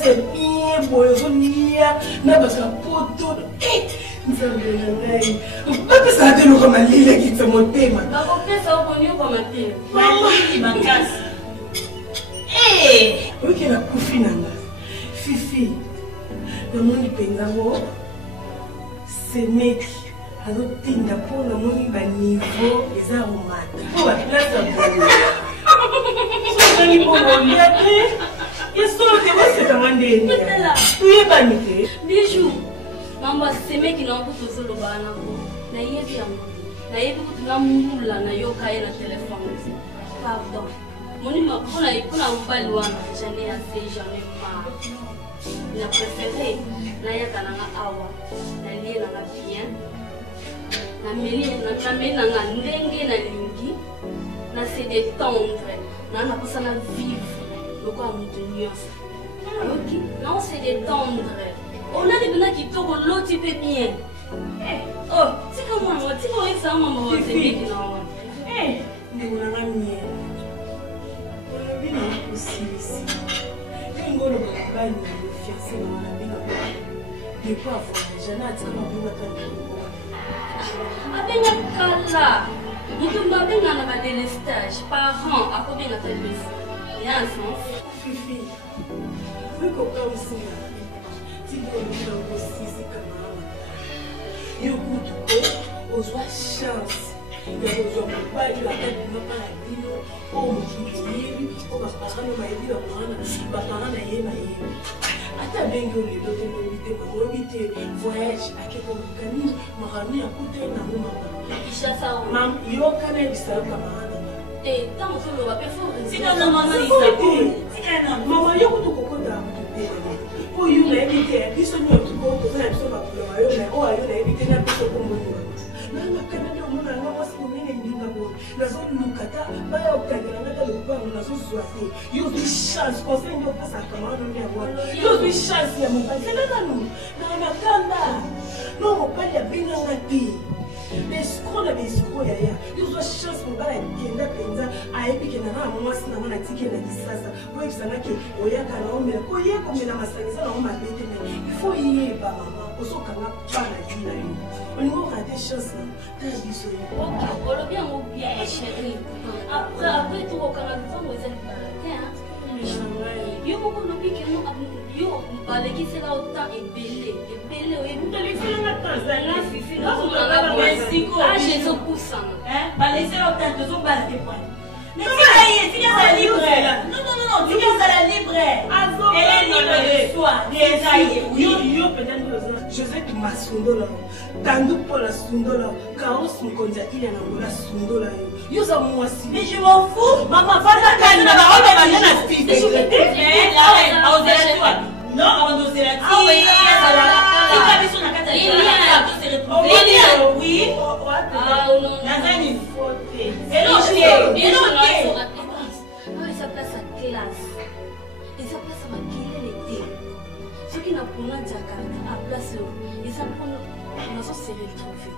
c'est bien beau, on y a n'a pas un poteau. Eh, nous avons des pas ça de nous comme l'île qui se monte man. Bah on fait ça au bonheur comme un thé. Maman qui m'a cassé. Eh, OK la coufi nanga. Fifi. Le monde penza wo c'est mec azotinda mpona moni baniveau eza romate mpo baplace ya boye sozali bobolia te yesolo te bosekanga ndeni toyebani te bijou mambo asemeki nango tozolobaka nango nayebi yango nayebi kutu namula nayoka ye na telefone pardon monima mpona mobali wana jane ase jamais mar na préféré nayaka nanga awa nalie nanga bien nameli nanga ndenge nalingi na se détendre naa nakosa na vivre lokola moto nyonso oki non se détendre onani mpena kitoko loti mpe bien oh tika mwana tika oyebisanga mama wasemeki na wana ndeko nanga miene olobi na osilisi engolo balabani fiancé na wana benga depo avoyage na atika mabengaka ndeko abenga kala motumba abenga na badelestage parent akobenga ta besi ya sens fifi wikokaosinga tikolobila okosisika mama yo kutu ko ozwa chance ya kozwa mobali bakabima mpa na bino oyo mokili eyebi oyo baparano bayebi bamwana bapara na ye bayebi ata bengi olelo te lobi te bakoyobi te voyage akekoluka nini makambo yakuta ye nango mama yokana ebisalaka maana ntango toloba mpe mama yo kutu kokota oyo nayebi te biso nyonso toza na biso bakulama yo oyo ayo nayebi te na biso kombonima nangakana nde omona yanga mwasi monene ndinga boye nazoluka ta baya okangelanga ta lobango nazozwa te yozwi chance conseil nde opesaka maanomi ya wana yozwi chance ya mobali zela nanu na makanda no mobali abenganga te besiko na besiko yaya yozwa chance mobali akenda mpenza ayebikenda na mwasi nango natiki na kisasa oyebisangaki oyaka na omela koyeka omela masangisa nango mabe te me ifo yeba mama ozokanga bana dina yo olingo okate chance na tala biso yo olobi yango bien chéri après tokokanga ntango eza libala te yo moko olobi keno yo balekisela ota ebele ezopusana balekisela ota tozobala te point mais tika eza libre non tika ezala libre elle est libre de soi déjà yo peut-être Joseph Masundola Tandu Paula Sundola Kaos Mkonja ile na ngola Sundola yo za mwasi mais je m'en fous maman fata kana na ba on va na fille non on doit se la tika biso na kata ya to se retrouver oui nazani faute hello eza place ya classe eza place ya makelele te soki na mpona jakarta a place oyo eza mpona nazose retrouve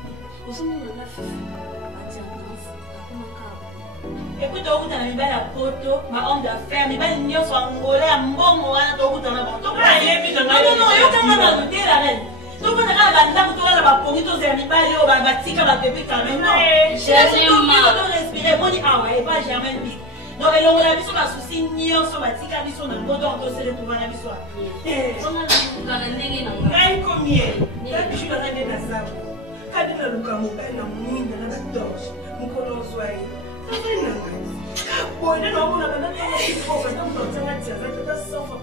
ozomona na fifi badiagance akomaka écoute okuta na mibali ya poto bahomme d'affaires mibali nyonso angola ya mbongo wana tokuta na oyokanga na notela reine tokota kaka bandako tokala bapongi tozela mibali oyo batika bapepe karemrespire moni awa epa germain bi donc elongola biso basusi nyonso batika biso na ngo donc toseretrouva na biso ngai komie tabisu nanga nde na zabo kadi naluka mobali na mwinda na batorche mokolo ozwa ye avai na ngai boye nde naomona bandaaoka ntango otanga tiaza tata sofa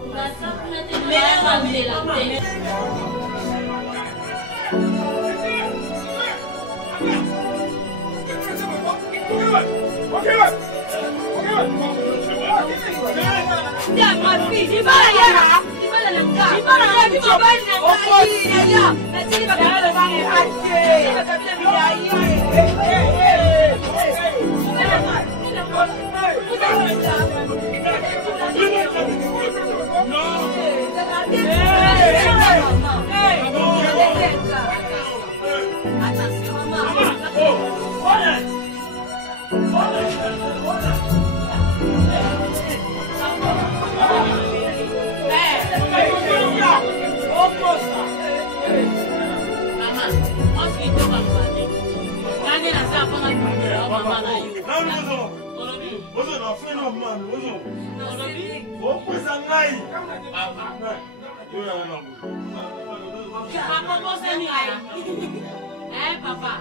papa.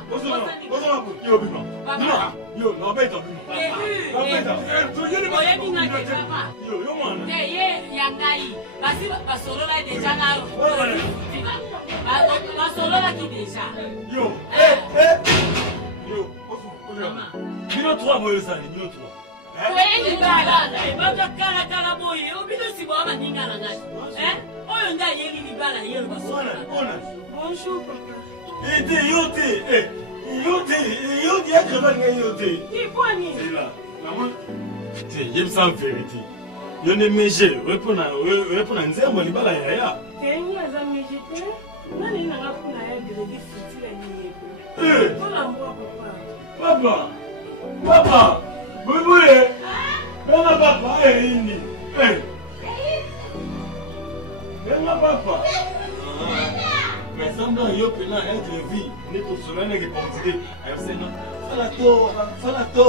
Yo, Bima. Yo, no better, Bima. No better. Yo, man. Yangai. Basi basolola déjà na. Basolola qui déjà. Yo. Yo. Bino 3 moyo sana, Bino 3. Kweli bala. Baka kala boye. Obino si baba ningala ngati. Oyo nda yeli ni bala yelo basolola. Bonjour papa. Yote ya travail yote. Qui poni? C'est là. Maman. Yem sans vérité. Yo ne meje, repona nzembo libala yaya. Kenyi azameje te. Nani nanga kuna ya gredi fitila ni. Tola mwa papa. Papa. Bubuye. Bena papa ini. Bena papa. Mais semble yo pena être vie, ne to solene que considérer. Ayo sena. Fala to.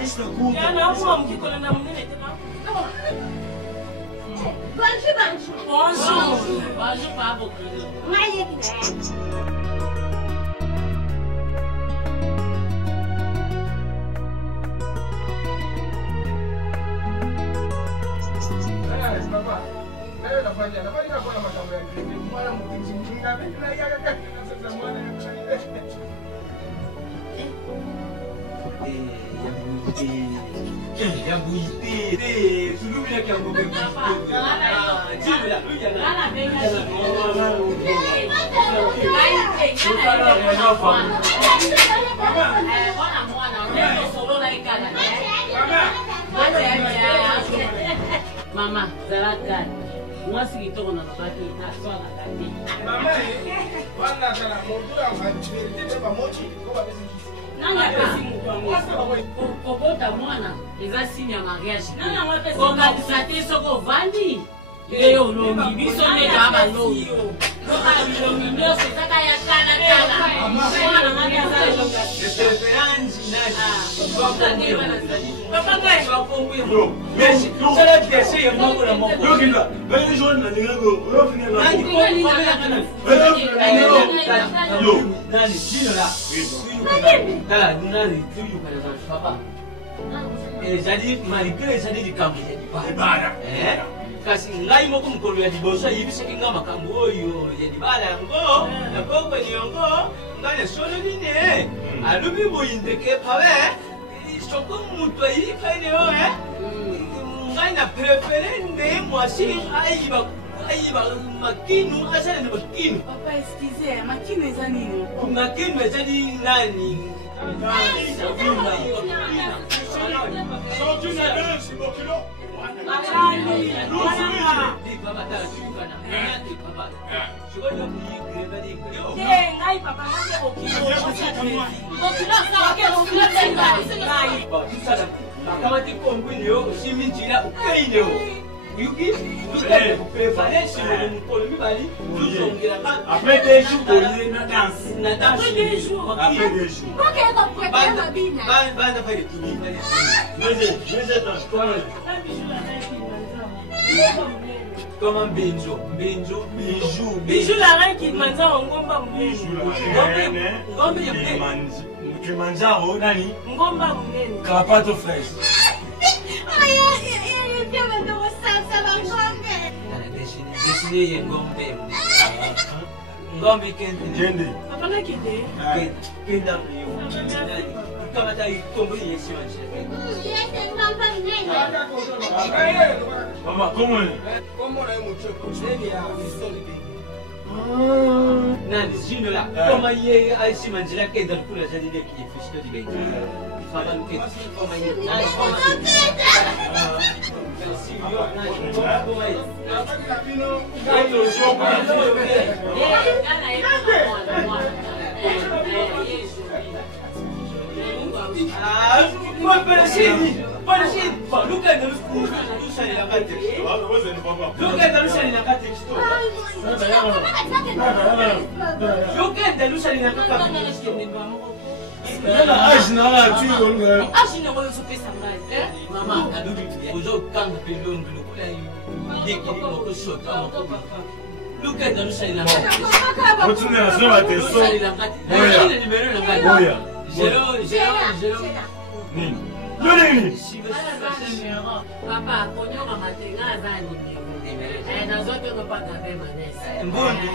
Isna kuta. Ya na mwa mkikola na munene tena. Bonjour, Pablo. Mama, Zalaka. Moi, si tu as un papa qui est à soi, maman, kokota mwana eza signe ya mariage kokalisate soko ovandi eyo olongi biso nde ya balongi koka bilongi nyonso ezaka ya kalakala mwana nani aza ezali malgré ezali likambo ya libala kasi ngai moko mokolo ya liboso ayebisaki nga makambo oyo ya libala yango nakokweni yango ngai nasololi ne alobi boyi ndeke pawe soko moto ayikai neo ngai na prefere nde mwasi ayiba makinu asalene makinu. Papa, excusez, makinu eza nini? Makinu ezali nani? Après des jours, on est dans Après des jours. Après des jours. Comment Benjo? Bijou la reine qui manza ngomba munene. Kilimanjaro nani? Ngomba munene. Kapato fresh. Ngombe kende. Hapana kende. Kenda mlio. Kama tai kombo yesi wancheka. Mama, comment est? Comment est mon chef? C'est ya visoni. Nani jino la. Koma ye aisi manjila kenda kula jadi de ki fisto di beki. Fala luke. Koma ye. Nani koma. Continue à jouer à tes sons. Oya. Papa, konyoka matenga azani. Nazote kopaka pe manesi. Mbondo.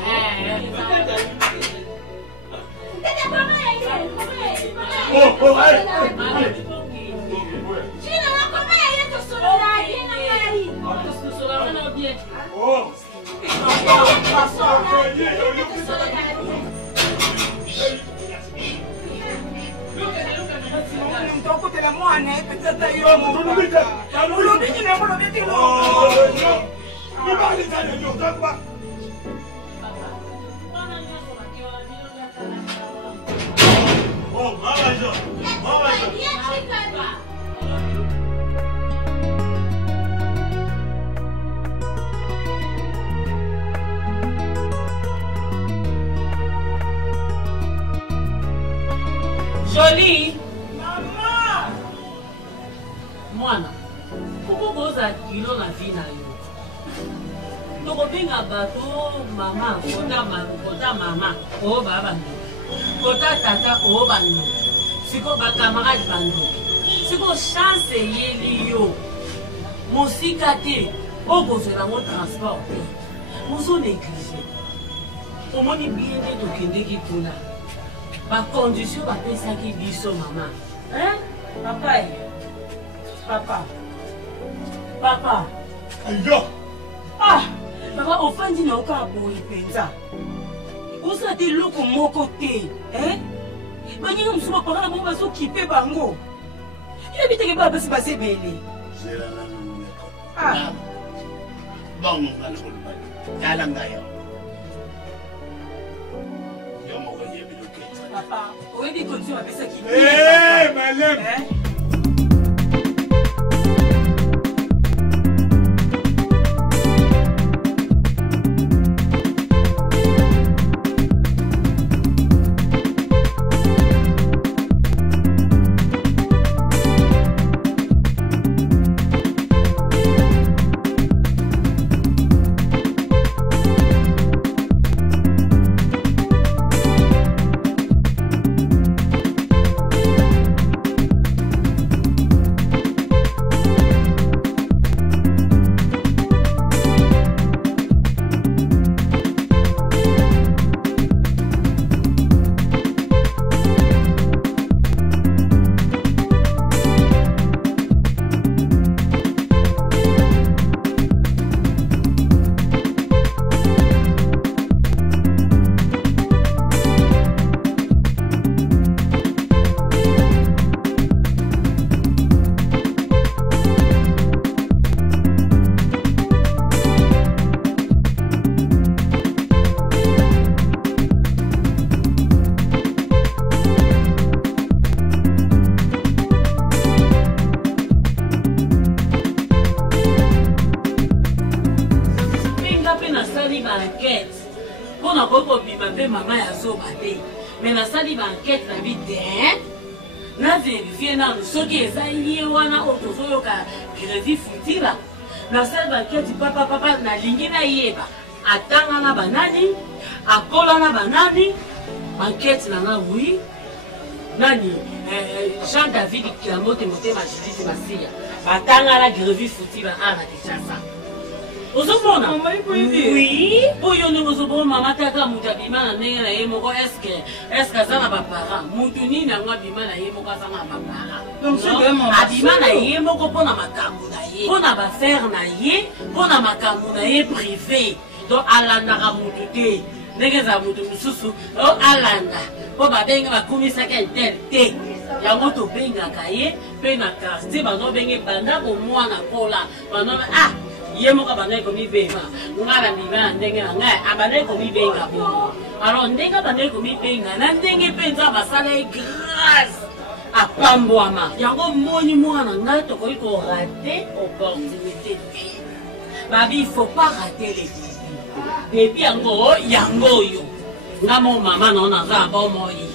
Jolie. Maman. Mwana. Pourquoi vous avez dit la vie na yo? Tokobinga bato mama, kota mama, o baba ndo. Kota tata o bando. Siko ba camarade bando. Siko chance yeli yo. Musika te, o bozela mo transport. Muso négligé. Omoni bien de dokende ki pula. Ba condition ba pesa ki biso mama. Hein? Papa. Papa. Papa. Ayo. Ah, papa ofandi na oka boyi penza. Usa te loko moko te, hein? Baninga musuma paka na bomba so kipe bango. Ya biteke ba basi base bele. Zela na nuneko. Ah. Bon, on va le faire. Yalanga yo. Yo mo ko yebi lo ke. Papa, oye di konti wa pesa kipe. Eh, malem. Maman ya zoba te mais na sali ba enquête na bite na vérifier na soki eza ye wana otozoyoka grève futila na sali ba enquête papa na lingi na yeba atanga na banani akola na banani enquête na na oui nani Jean David Kiamote motema Judith Masia atanga la grève futila ana Kinshasa. Ozomona? Oui. Boyo ne ozobona mama taka mutabima na ndenge na ye moko est-ce azana ba parents mutu nini ngwa bima na ye moko azana ba parents. Donc c'est vraiment abima na ye moko pona makambo na ye. Pona ba faire na ye, pona makambo na ye privé. Donc alanda mutu te. Ndenge za mutu mususu o alanda. Po ba benga ba komisa ka te. Yango to benga ka ye pe na quartier bazo benge banda ko mwana kola. Bano ah Yemoka banai komi benga, ngala mibana ndenge na ngai abanai komi benga bo. Alors ndenge banai komi benga, na ndenge penza basala grâce à pambwama. Yango moni mwana ngai to koyi ko rater opportunité. Babi il faut pas rater les débuts. Depuis yango yo. Ngamo mama nona za ba moyi.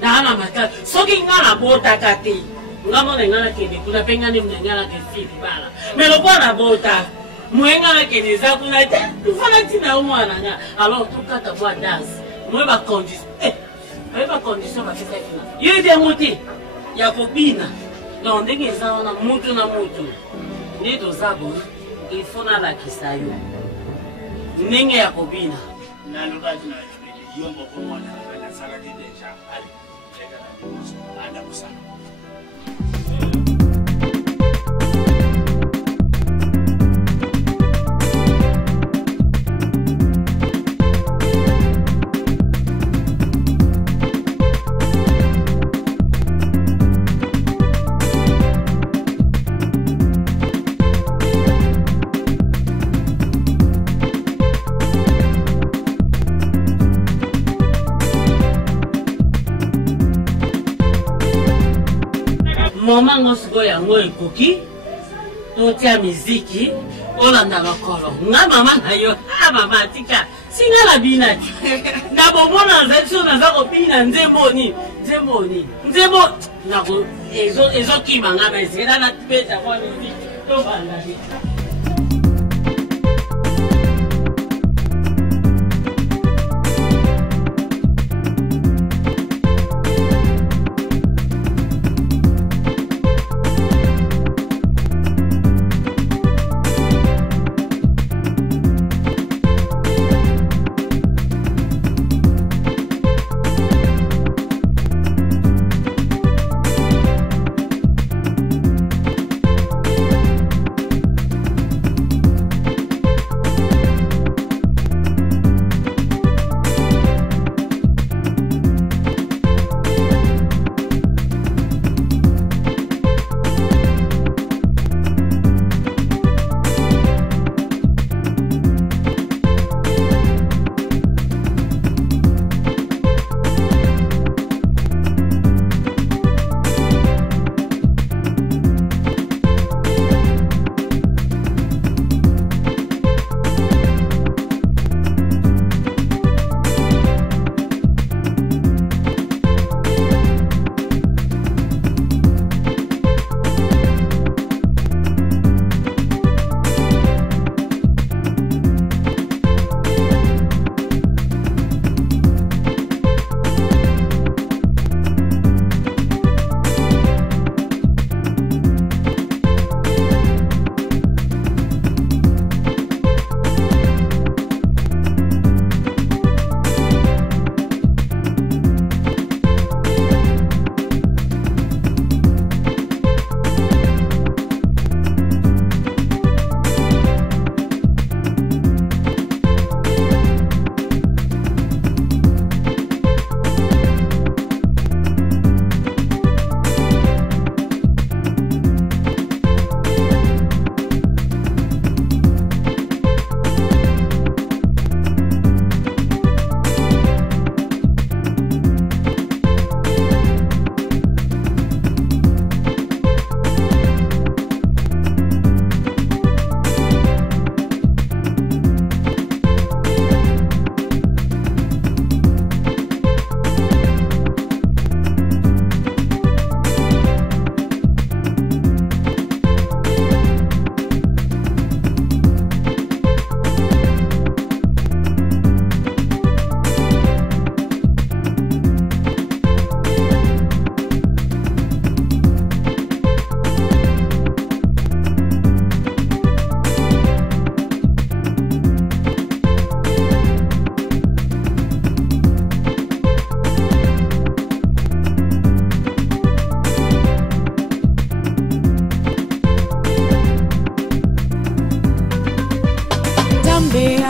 Na na maka soki ngala bota kate. Ngamo ngala kebe kuna pengane mngala ke fili bala. Mais le bona bota Mwenga na keneza kuna te. Tufana tina umwana nga. Alors tukata kwa danse. Mwe ba condition. Mwe ba condition ba kisa kina. Yede muti. Ya kopina. Non ndenge za na mutu na mutu. Ni dozabo. Ifuna la kisayo. Ndenge ya kopina. Nalo kazi na yombo kwa mwana na sala kidecha. Ali. Lega na anda kusana. Mama ngosiko yango ekoki totia miziki olanda bakolo nga mama na yo mama tika singa la binati na bomona nzaiso naza kopina nzemboni nako ezo kimanga na ezela na tibeta kwa miziki tobanda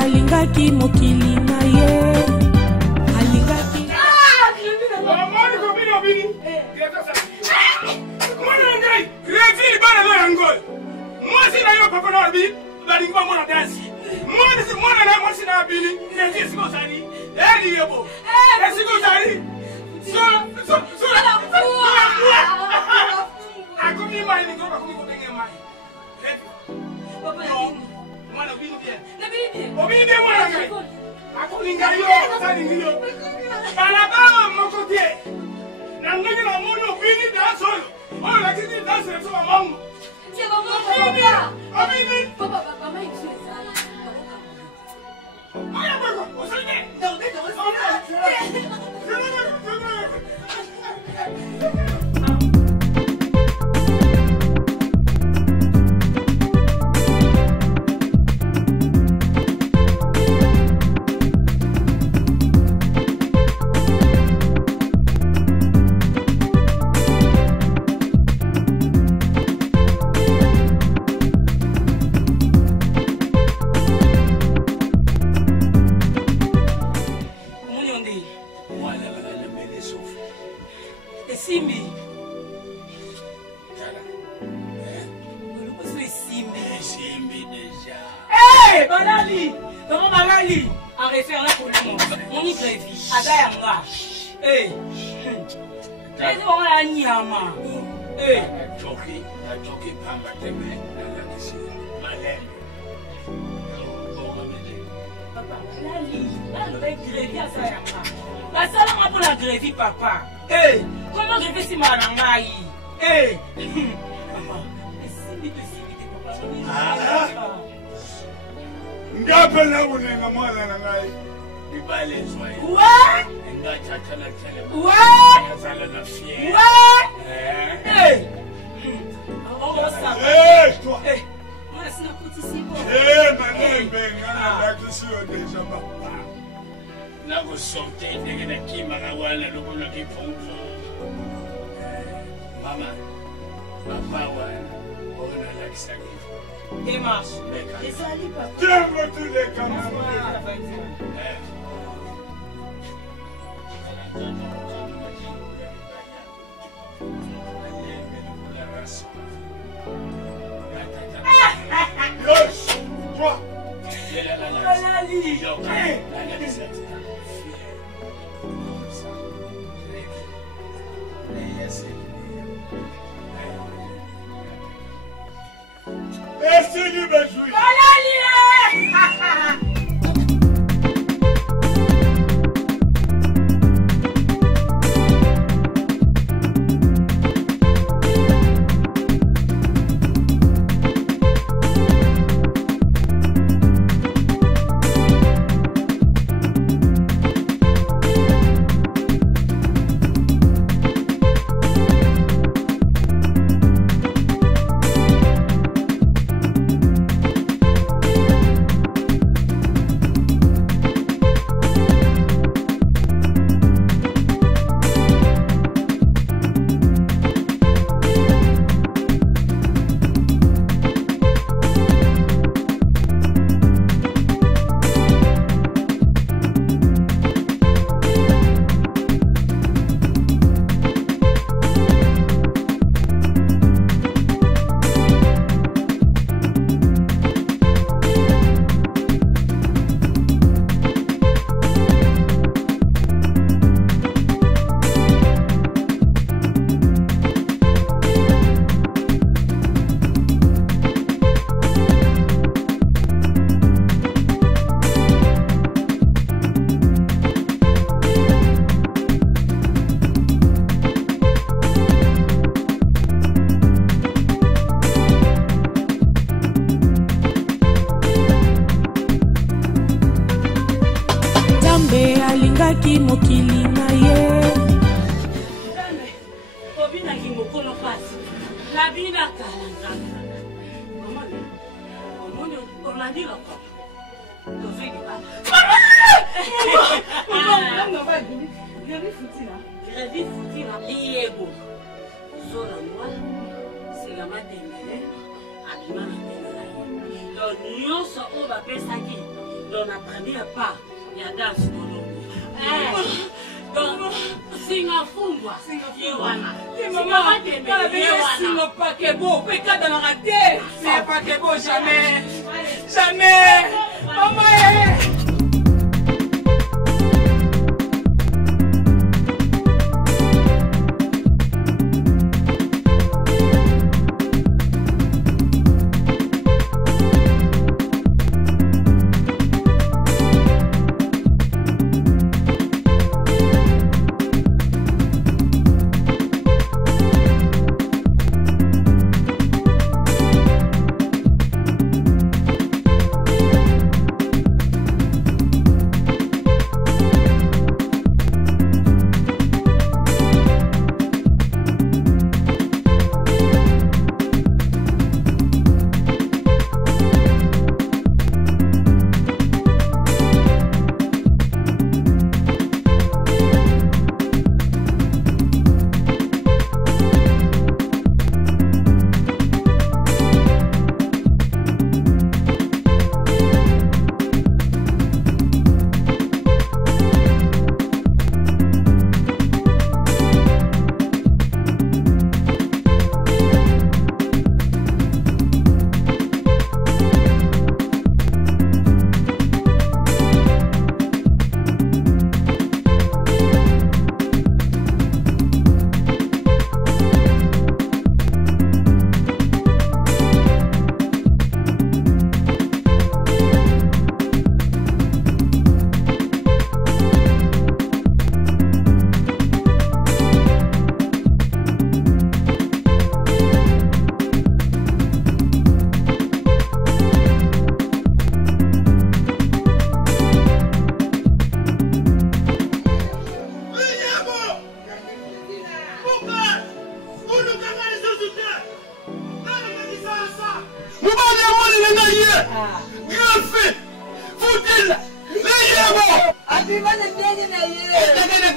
alingaki mokili na ye alingaki Papa, Moi, la mêlée souffle. Et Simbi. Simbi déjà. Hé, Balali! Comment Balali? En référence pour le monde. Mon y prévit. Adayanga. Hé. Est-ce qu'on a un yama? Hé. La jockey pamba teme. La kisi. Malem. Papa, Balali. Là, on va gréver à Adayanga. La salle pour la gréver, papa. Hé. Comment gréver si malangaï? Hé. Papa. Ngapela unenga mwana na ngai ibale swai wa ngachacha na tele wa sala na fie wa toi moi sina kuti sibo manembe ngana dakisio deja papa na go sorte ndenge na kimaka wana lokolo kipongo mama papa wana ona lakisaki démarche. Tiens, tous les camarades. Toi. Merci du besoin. mokili na ye obina kimokolo pasi labina kalanga omoni omoni olandi loko tozwiki ba grevi futila liyebo zola mwa selama temele abima na tene na ye don nyonso oyo bapesaki don na première part ya danse kolongo donc singafungwa ye wana singa pakebo mpe kadanaka te mais pakebo jamais jamais mama ye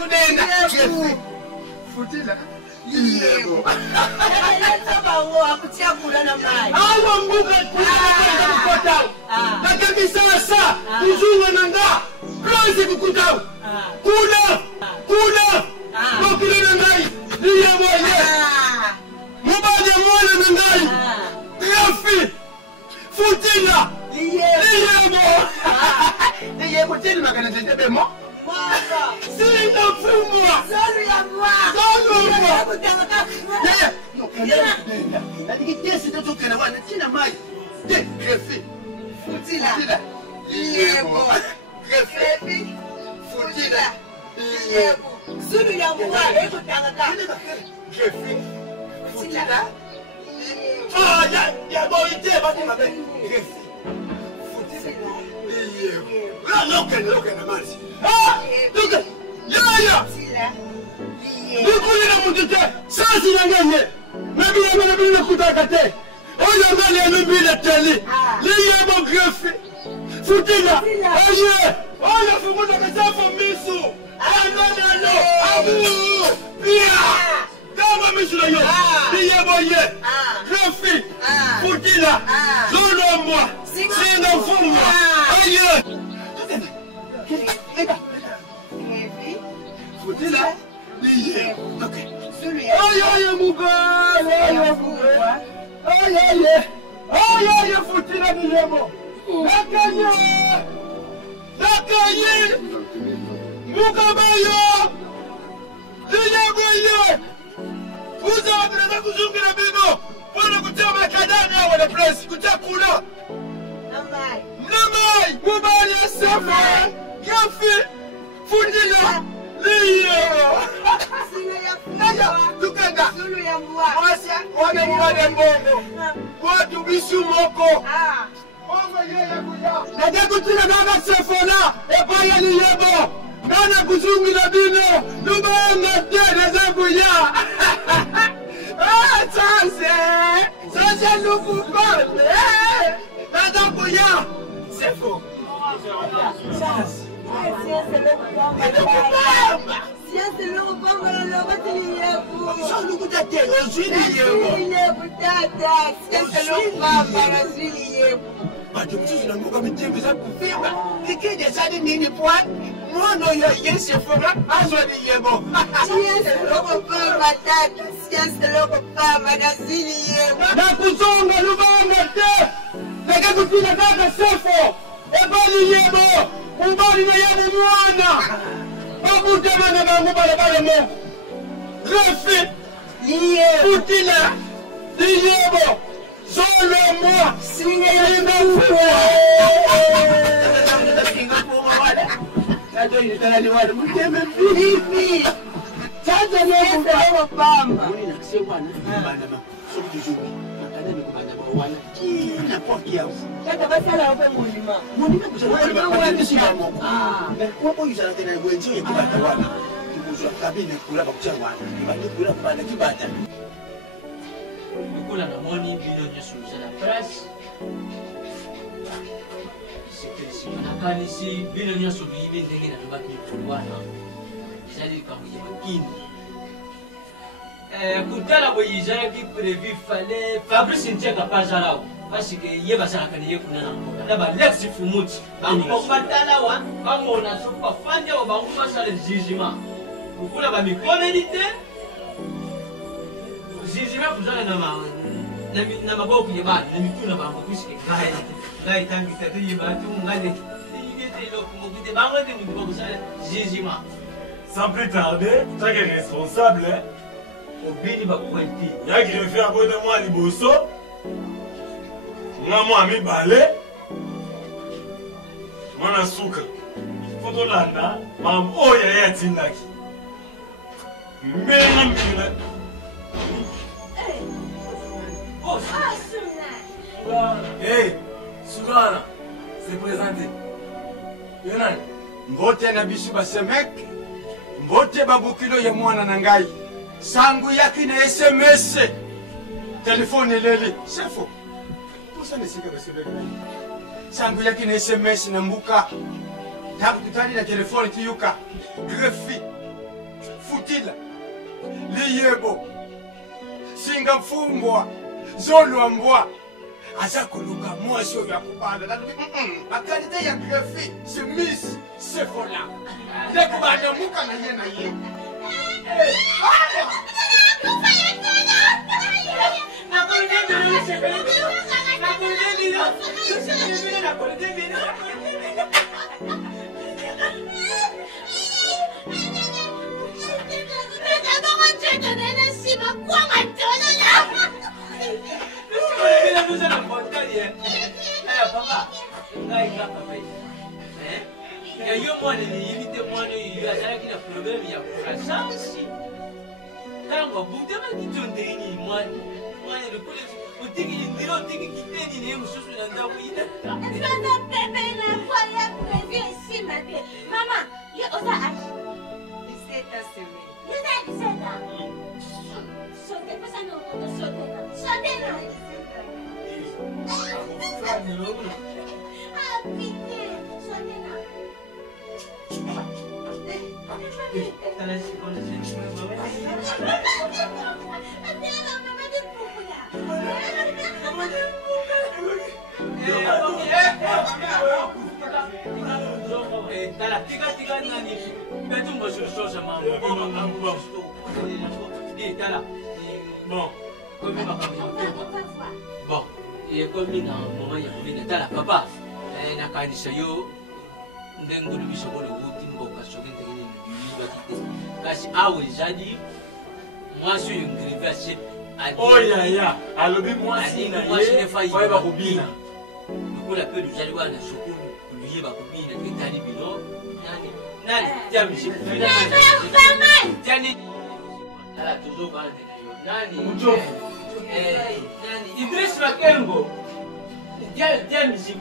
kunena greffi futila yebo awa mbuka kukotao nakakisasa kuzunga nanga klozi kukutao kuna bakilina ngai yebo ye mubaje mwana ngai greffi futila yebo tena makana tete mo c'est un fou moi Nikulina mutite sasi nanganye nabiyana kutakate oyo ngale nubile teli liyebo greffi futila oyo fumuta kasafo misu ananalo abu pia kama misu na yo liyebo ye greffi futila zolo moi singa fumu aye futila liye okay aye mugala aye futila liyebo nakaye mukabayo liyebo ye uzabireza kuzungira bino wana kutema kadani wala place kutakula namai mubali asafa greffi futila liyebo tukenda wane mwane mbongo watu bisu moko nade kutila nana sefona epaya liyebo nana kuzungila bino nubanga teneza kuya sase lukupande nada kuya sefo nakuzonga lubanga te nakakutila kaka sefo ebali yebo ubali na yebo mwana babutemana bangu balabalemo greffi futila liyebo solo moi Nicolas namoni bino nyonso ozala presse sekelisi nakanisi bino nyonso biyibi ndenge nalobaki mikolo wana ezali likambo ya makini kutala boye ezalaki prévu fale fabrice ntiaka mpe azalawo pasike ye bazalaka na ye kuna na mboka na balexi fumuti bango batalawa bamona soki bafandi awo bango basala jugement kokula bamikomeli te jugement kuzala na maboko ya bana na mituna bango puisque ngai tangisa te ye batu ngale yingete lokumokite bango te mutu bakusala jugement. Sans plus tarder, chaque responsable obini bakukwenti ya greffi akote mwa liboso nga mwa mibale mwana suka fotolanda mambo oyo ye atindaki mbena mbina Hey, Sugana, c'est présenté. Yonan, mbote na bisu basemek, mbote babukilo ya mwana na ngai. Sangu yaki na SMS. Telefone lele, sefo. Tusa nesika basemek. Sangu yaki na SMS na mbuka. Tabu tutali na telefone tiyuka. Greffi. liyebo singa mfumbwa zolwambwa aza kolunga mwasi oyo akubala bakalite ya grefi se miss sefola lekubana muka na ye na ye yo mwana niyibite mwana oyo azalaki na probleme ya croissance ntango abutama kitondeni mwana lokole otikili ndila otiki kiteni naye mosusu na ndako Eza bebe na kwa ya prévu esimba te. Mama, ye oza âge. 17 ans semaine. Ye za 17 ans. Sote pesa na okoto sote na. Sote na. Ah, pite. Sote na. Tala tika nani betumba shosha mama tala bon comme bon et comme na mama ya mama tala papa na kanisa yo ndengulu bishobole uti mboka shogente ngene batite kasi awe jadi mwasi yungirivasi oya ya alobi mwasi na ye kwa ba kubina lokola pe luzali wana sokulu kuluye bakubina ketali bino nani tiamishi tiani ala tuzo bande nani ujofu nani Idris Makengo tiamishi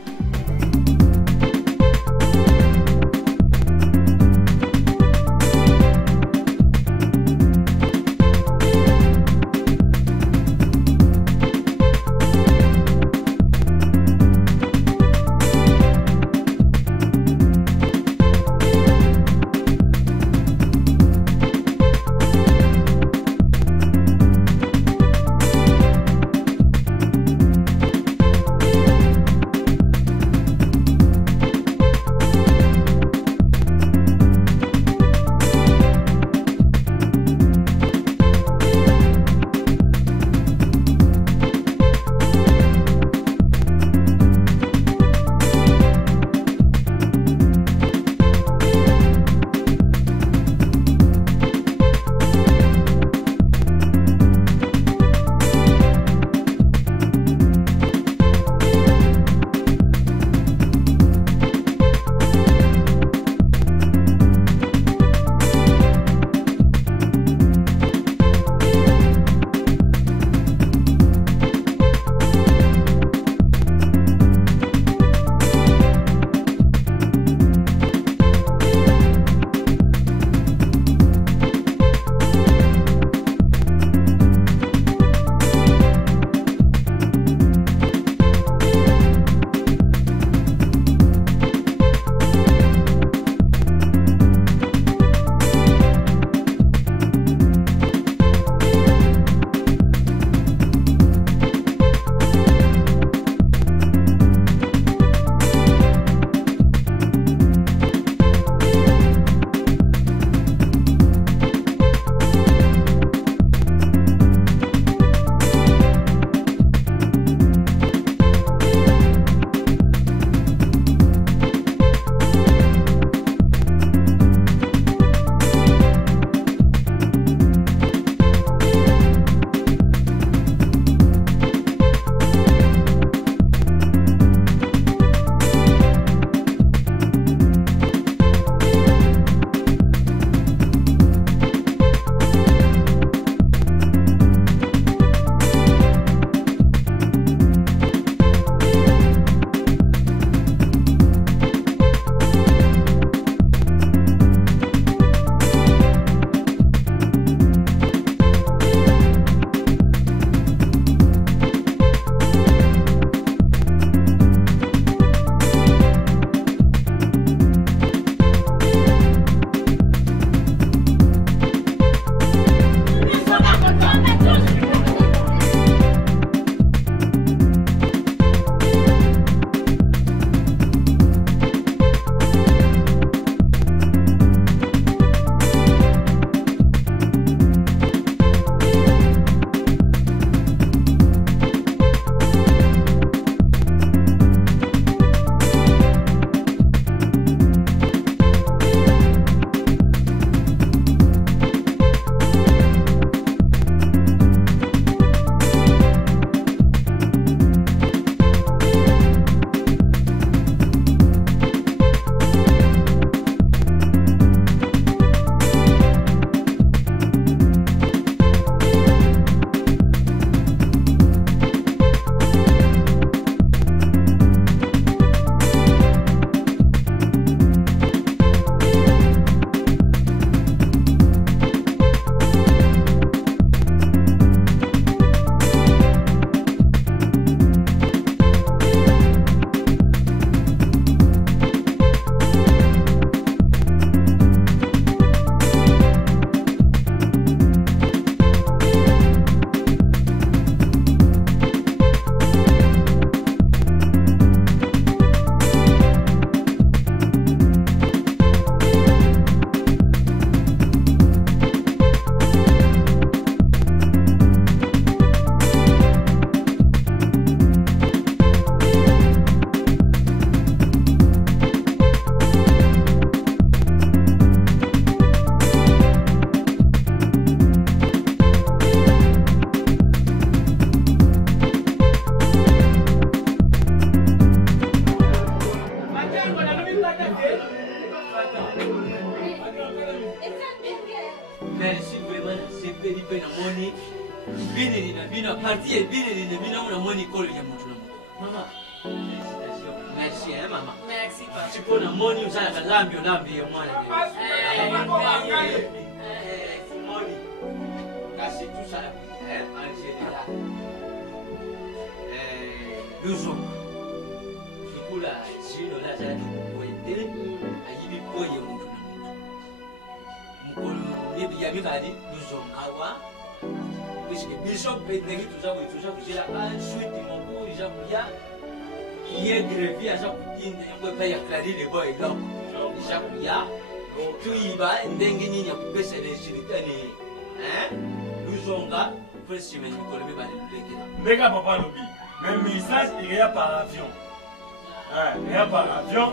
merci vraiment nasepeli mpe namoni bineli na bino parti ebineli na bino namoni kolo ya motu na moto mama merci mama merci papa sipo namoni osalaka lambi olambi ya mwana simoni kasi tosala angela luzonga likula zino la azalaki koboye te ayibi boye motu na motu mokolo ya mibali luzonga awa puisque biso mpe ndenge toza kozelaka suite moko eza koya ye grevi aza kotinda yango epai ya clari lebo eloko eza koya toyiba ndenge nini ya kopesa resultat ni luzonga presime mikolo mibale lulekela ndenge papa alobi mais message eya par avion eya par avion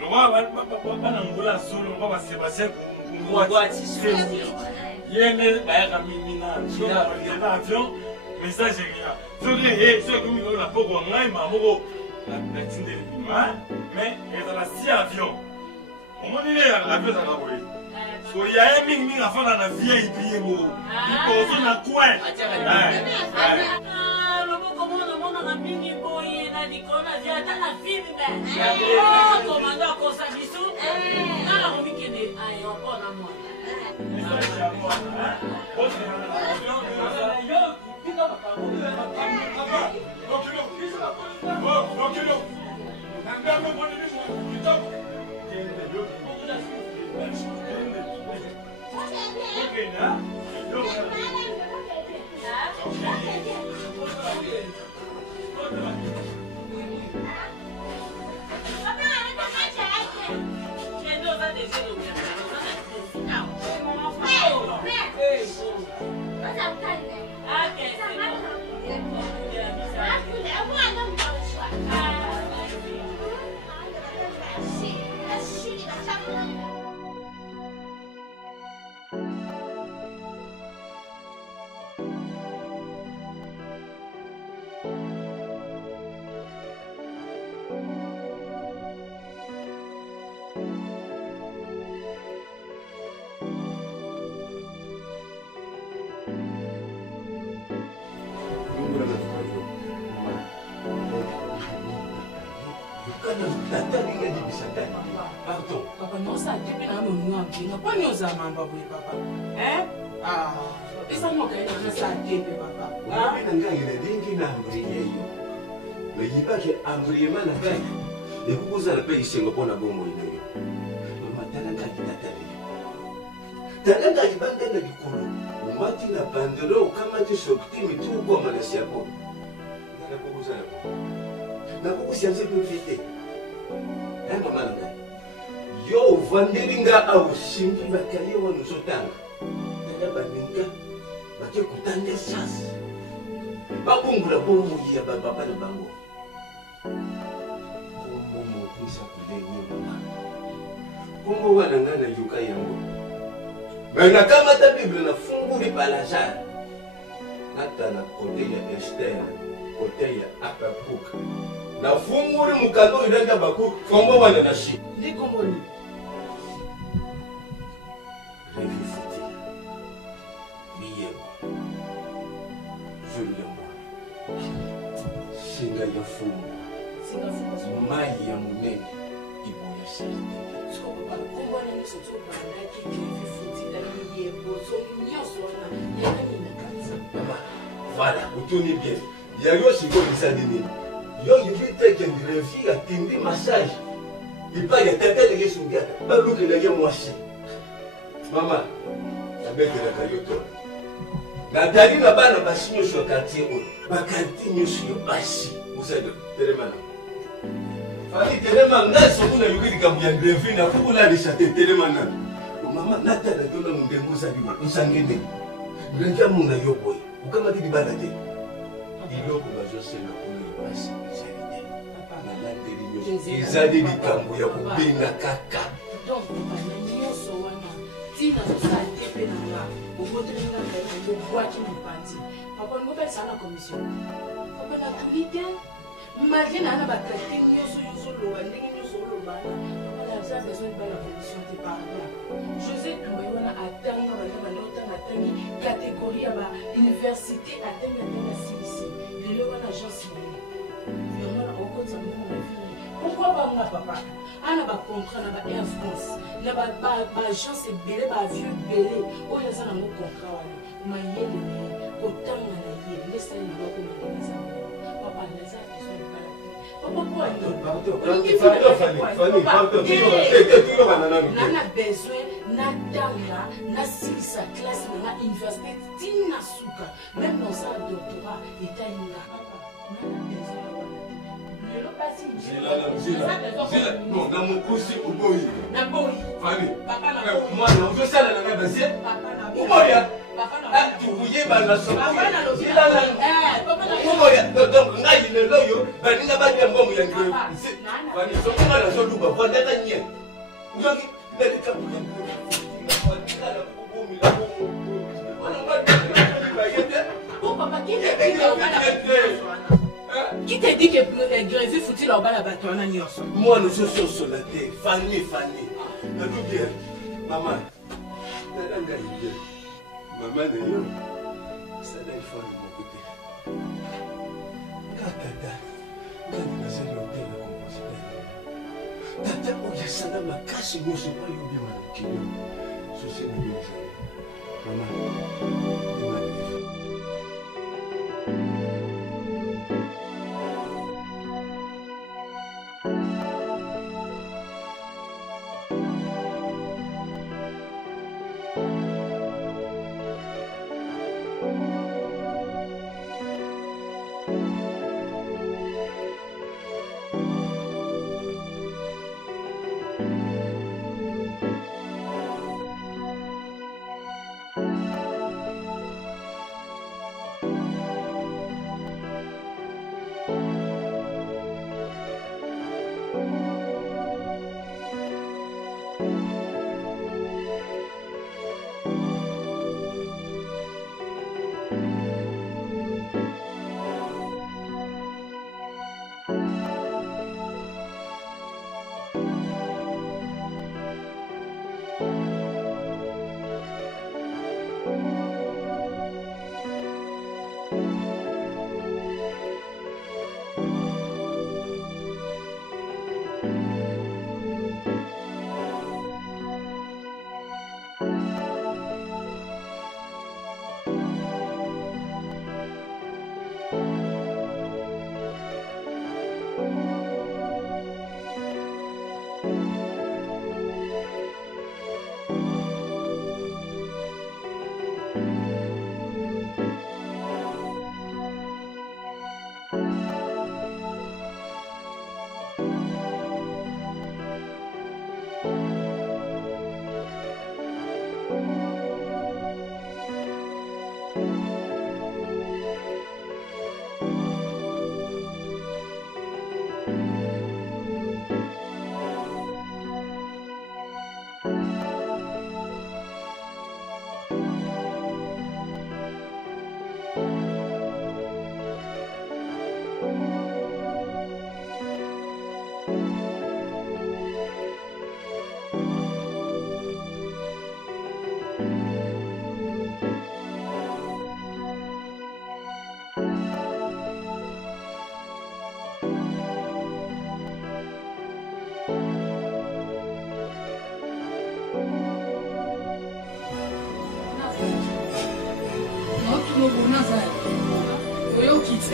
lokola bana ngola solo mpo basebastien yene bayaka mina na avion message eya soki ekomi na poko ngai mamoko natindeli bima mais ezala si avion omoni ne avion ezalaka boye soyaye mingimingi afanda na vip ye moko liposo na coin loboko mona monaka mingi boye na likolo azia ata na filme komando akosa biso nala komikende aéroport na mwana Papa, non, ça a été bien, non, pas nous à maman, papa. Hein? Ah, et ça m'a fait ça a été, papa. Ah, mais il a dit qu'il a brillé. Mais il pas qu'il a brillé, mais il faut que vous allez payer ce qu'on a bon. Maman, t'as un gars qui t'a tapé. T'as un gars qui va te dire que le matin, la bandero, comment tu sortis, mais tout comme le cerveau. N'a pas vous allez pas. N'a pas vous allez pas. Hein, maman? Yo vanderinga au simpi bakaye wanu sotanga nda baninga bake kutande sas babungula bomu ya baba na bango bomu kusa kulenye mama kombo wana ngana yuka yango bana kama ta bible na fungu ni balazar nata na kote ya Esther kote ya Apapuka na fungu ni mukano idanga baku kombo wana na shi ni kombo ni singa ya fumu mai ya munene iboya sharite voilà utuni bien yayo siko bisanini yo yubi teke ndirefi atindi massage ipa ya tete de yesunga baluke lege mwasi mama tabekela kayoto natali na bana basi nyonso ya quartier oyo bakartier nyonso yo basi osado telemana fali telema ngai soki nayoki likambo ya grevi nakokolalisa te telemana mama natala tona mondenge ozali osange ndenge ndenge muna yo boye okamati libala te biloko bazosenga kuna yo basi ezali te nalandeli nyonso ezali likambo ya kobenga kaka donc nyonso wana tina tosala te mpe na nga obotelinga obwaki mopanzi papa ngopelisa na commission papa natuli te malgré na bakarte nyonso yozoloba ndenge nyonso olobana papa naza besoin de bana commission te pardon josé tumbai wana atanga bana catégorie à la université à thème à CIC. Les gens ont l'agence. Pourquoi pas moi, papa? On a pas contrat dans Air France. On a pas agence belé, pas vieux belé. On a ça dans mon contrat. Ma yéli, autant on a yéli. Laissez les gens comme les amis. Papa, les amis sont pas là. Papa, quoi? On a besoin d'Andanga, na sa classe, na université, tina souka. Même dans sa doctorat, l'État inga. Non, dans mon coussi, au boy. Famille. Moi, non, je sais la navigation. Où moya? Tu voyais, bah, la somme. Donc, là, il est là, yo. Ben, il n'a pas bien bon, il y a un peu. Famille, son nom, la somme, vous va la nier. Vous avez des cas pour qui t'a dit que Grévy faut-il en bas la bâton? Moi, nous sommes sur la terre. Fanny. Bien. Maman. Maman, d'ailleurs, ça n'a pas de mon côté. Tata, ma casse, moi, je ne sais pas où c'est maman.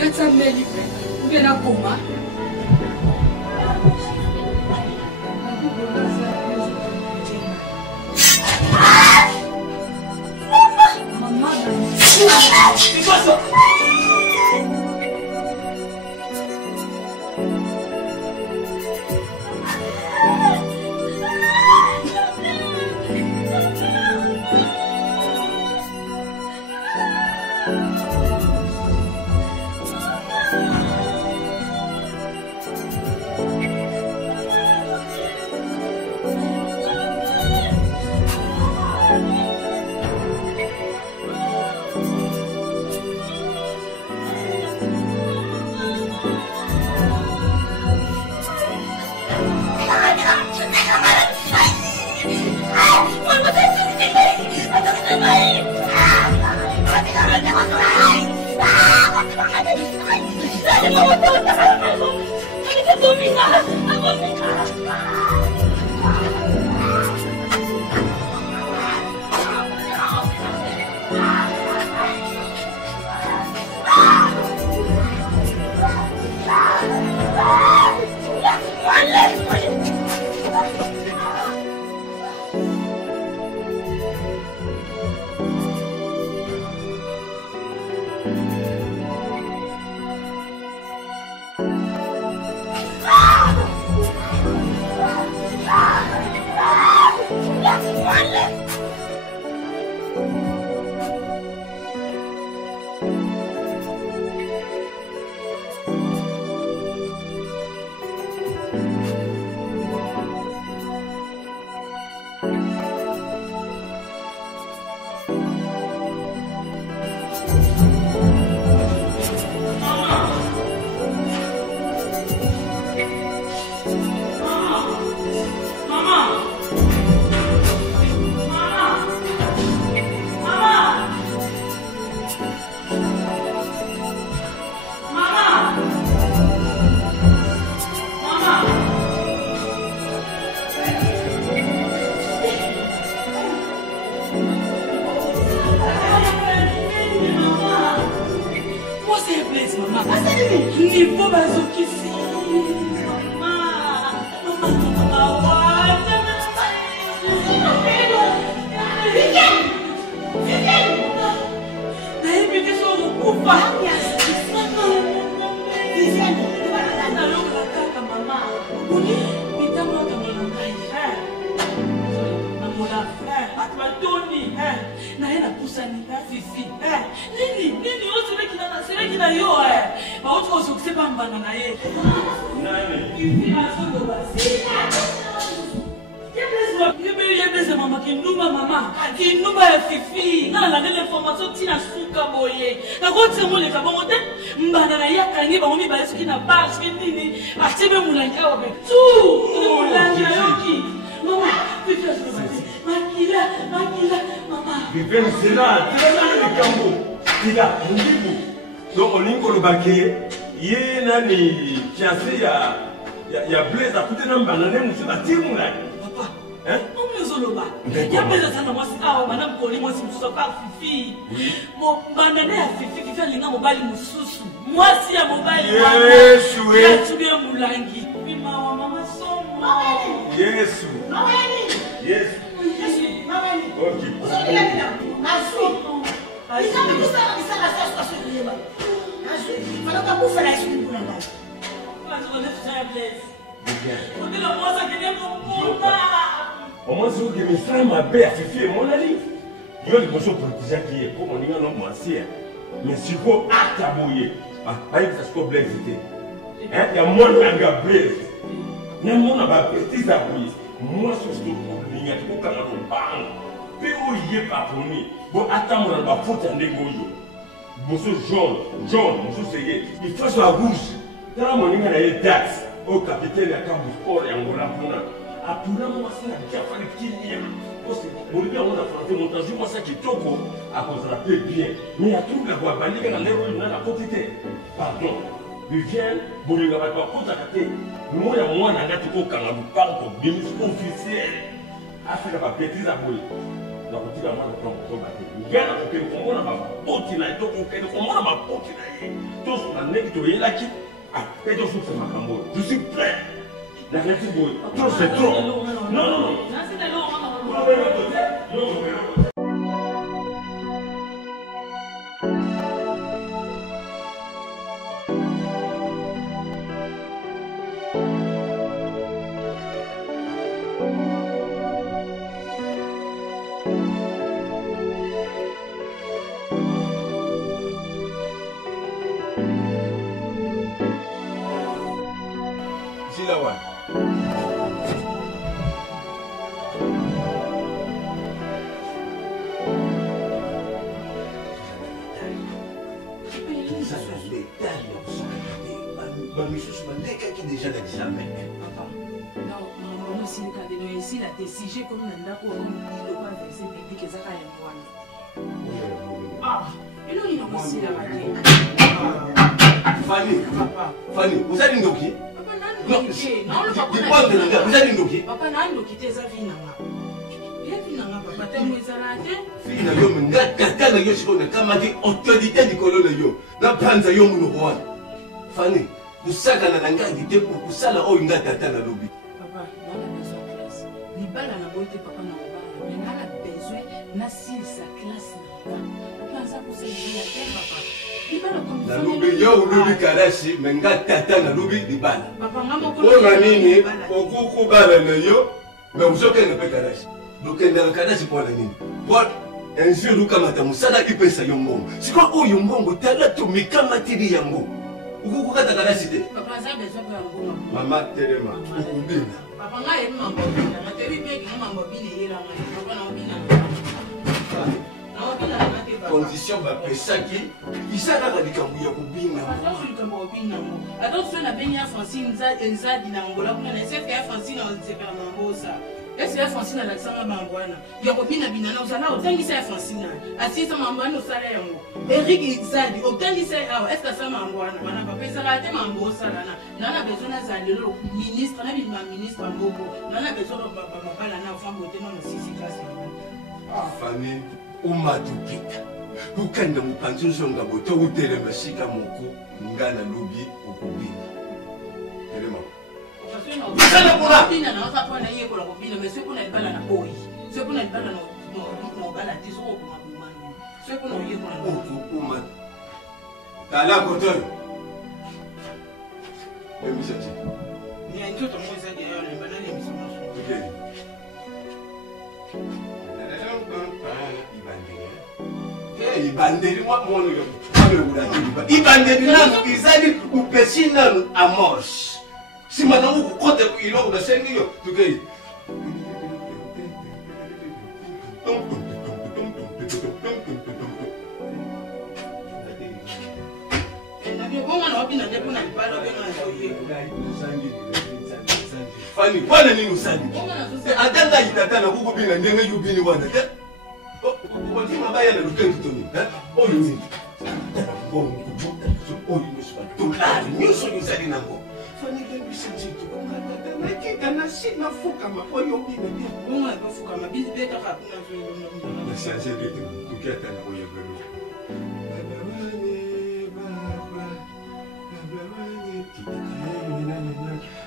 Essa mele, o que na coma? Que passa? Au moins, c'est que mes frères m'appellent, c'est mon ami. Il y a des choses politiciennes qui est comme on dit en ancien. Mais si vous acte à bouiller, il faut que il y a moins de gabés. Il y a moins de petits à bouiller. Moi, je suis pour l'igner, pour qu'on en parle. Puis, où il est pas pour nous. Bon, attends, on va foutre un dégoût. Monsieur John, monsieur Seyé, il faut sur la bouche. Dans la monnaie, il y a des dates. Au capitaine, il y a un sport et on va la apuna mwasi na kiafani kimia parce que on a fait montage moi ça qui toko à cause la paix bien mais à tout la voix bandika na lero na la quantité pardon Vivienne bolinga ba kota kate moya mwana ngati ko kanga bupango bimis officiel afika ba bêtise à boy na kotika mwana ko ba te ngana ko ke ko mona ba poti na to ko ke ko mona ba poti na ye to na neki to yelaki et donc c'est ma cambo je suis prêt. La vérité, trop c'est trop. Non. Silawan. Déjà l'examen. Papa, non, si le cas de nous ici, la décision comme on a pour nous, il doit verser bébé que ça a un point. Ah, et nous, il a aussi la maladie. Fanny, vous allez nous qui? Papa, non, Non, vous allez nous dire. Papa, n'a pas quitté sa vie. Papa, t'es moins salade. Fille, na yo nga kaka na yo siko na kamaki autorité du kololo yo. Na panza yo muno roi. Fani, kusaka na ngangi te pour kusala o nga tata na lobi. Papa, dans la maison classe. Ni bala na boite papa na bala. Mais n'a la besoin na si sa classe na. Papa, ça pour se dire papa. Ni bala comme Na lobi yo lobi karashi menga tata na lobi di bala. Papa, ngamo ko. O na nini okuku bala na yo, mais usoke na pe karashi. Lokenda karashi pour la nini. What? Un jour où kamata musala ki pesa yo mbongo. Siko o yo mbongo tala to mikama tiri yango. Ukuku kata karashi te. Papa, ça besoin pour mbongo. Mama telema ukubina. Papa, ngai mambo bina. Matebi peki mambo bina yela ngai. Papa na bina. Condition bapesaki isalaka likambo ya kobina attention na bengi ya Francine nzadi na ngola kuna na esefe ya Francine ozepela mambosa esi ya Francine alakisanga mambo wana ya kobina bina na ozala otangisa ya Francine asisa mambo wana osala yango Eric nzadi otangisa awa eske asala mambo wana wana papa ezala te mambo osala nana besoin nazala lelo ministre na bima ministre mboko nana besoin babala na ofambo te na sisi klasi Fani umatupita ukanda mupanzuzo nga boto utele masika moko ngana lubi ukubina elema Sana kuna bina na wasa kwa na yeye kwa kubina mais c'est pour na bala na boy c'est pour na bala no bala tiso ko mabumani c'est pour na yeye kwa na uma tala kotoyo emisati ni ndio tomoza ya na bala ni misoma ibandeli mwa mono yo ibandeli nanu izali upesi nanu amorse simana ukukota iloko basengi yo tukei Fani, wana nini usani? Adanga itatana kukubina ndenge yubini wana te. Wati mabaya na lukeni toni. Oyo ni. Bongo kubuta. Oyo nisba. Tulari nyuso yusani nango. Fani dembi senjito. Nakita na sina fuka ma. Oyo bina bina. Bongo na fuka ma. Bini beta kapuna zuyo. Na sianse bete. Tukiata na oyo belu.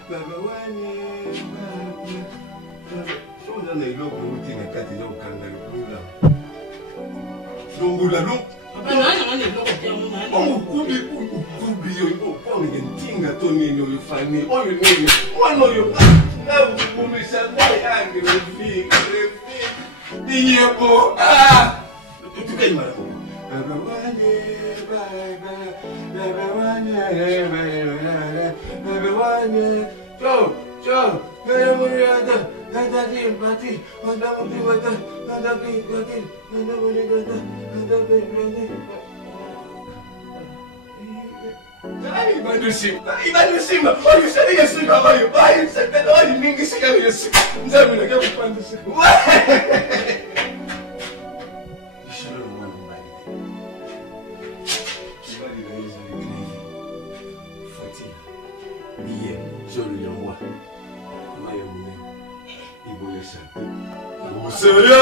Baba wane soza na iloko uti na kati ya ukanga lula lungula lu papa nani ngane iloko te nani kubi yo kwa ngentinga to nini yo fani oyo nini mwana yo na kumisa ndai ange refi diyebo tukeni mara baba wane baba wane Joe, kaya mo riyada, nadaki, mati, mandang mati, nadaki, nadang mo riyada, nadaki, Ibadusim, oyo sa niya suga oyo, bayo sa pero oyo mingi sa kami yung suga, sabi na kami pando sa Ishalo naman ang bali. Ibali na yun sa Grevi, Foti, Biye, Jolo yung wa. Ibu Yesa. Musaya!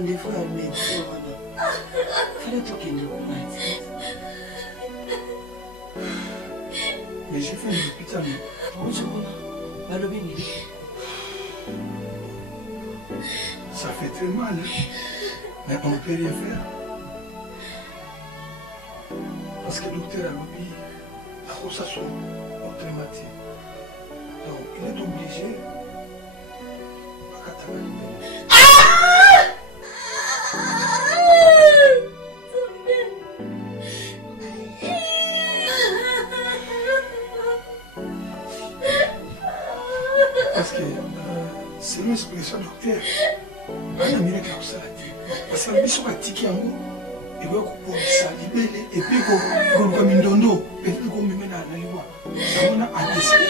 Rendez-vous à médecin. Fallait tout qu'il nous mais j'ai fait un hôpital. Ça fait très mal, hein? Mais on ne peut rien faire. Parce que le docteur a lobby, la grosse assaut, on traumatisé. Donc il est obligé parce que c'est l'expression docteur. On a mis les carrosses à la tête. Parce que les gens ont tiqué en haut. Et puis, on a libellé. Et puis, on a mis un dondo. Et puis, on a mis un dondo. On a décidé.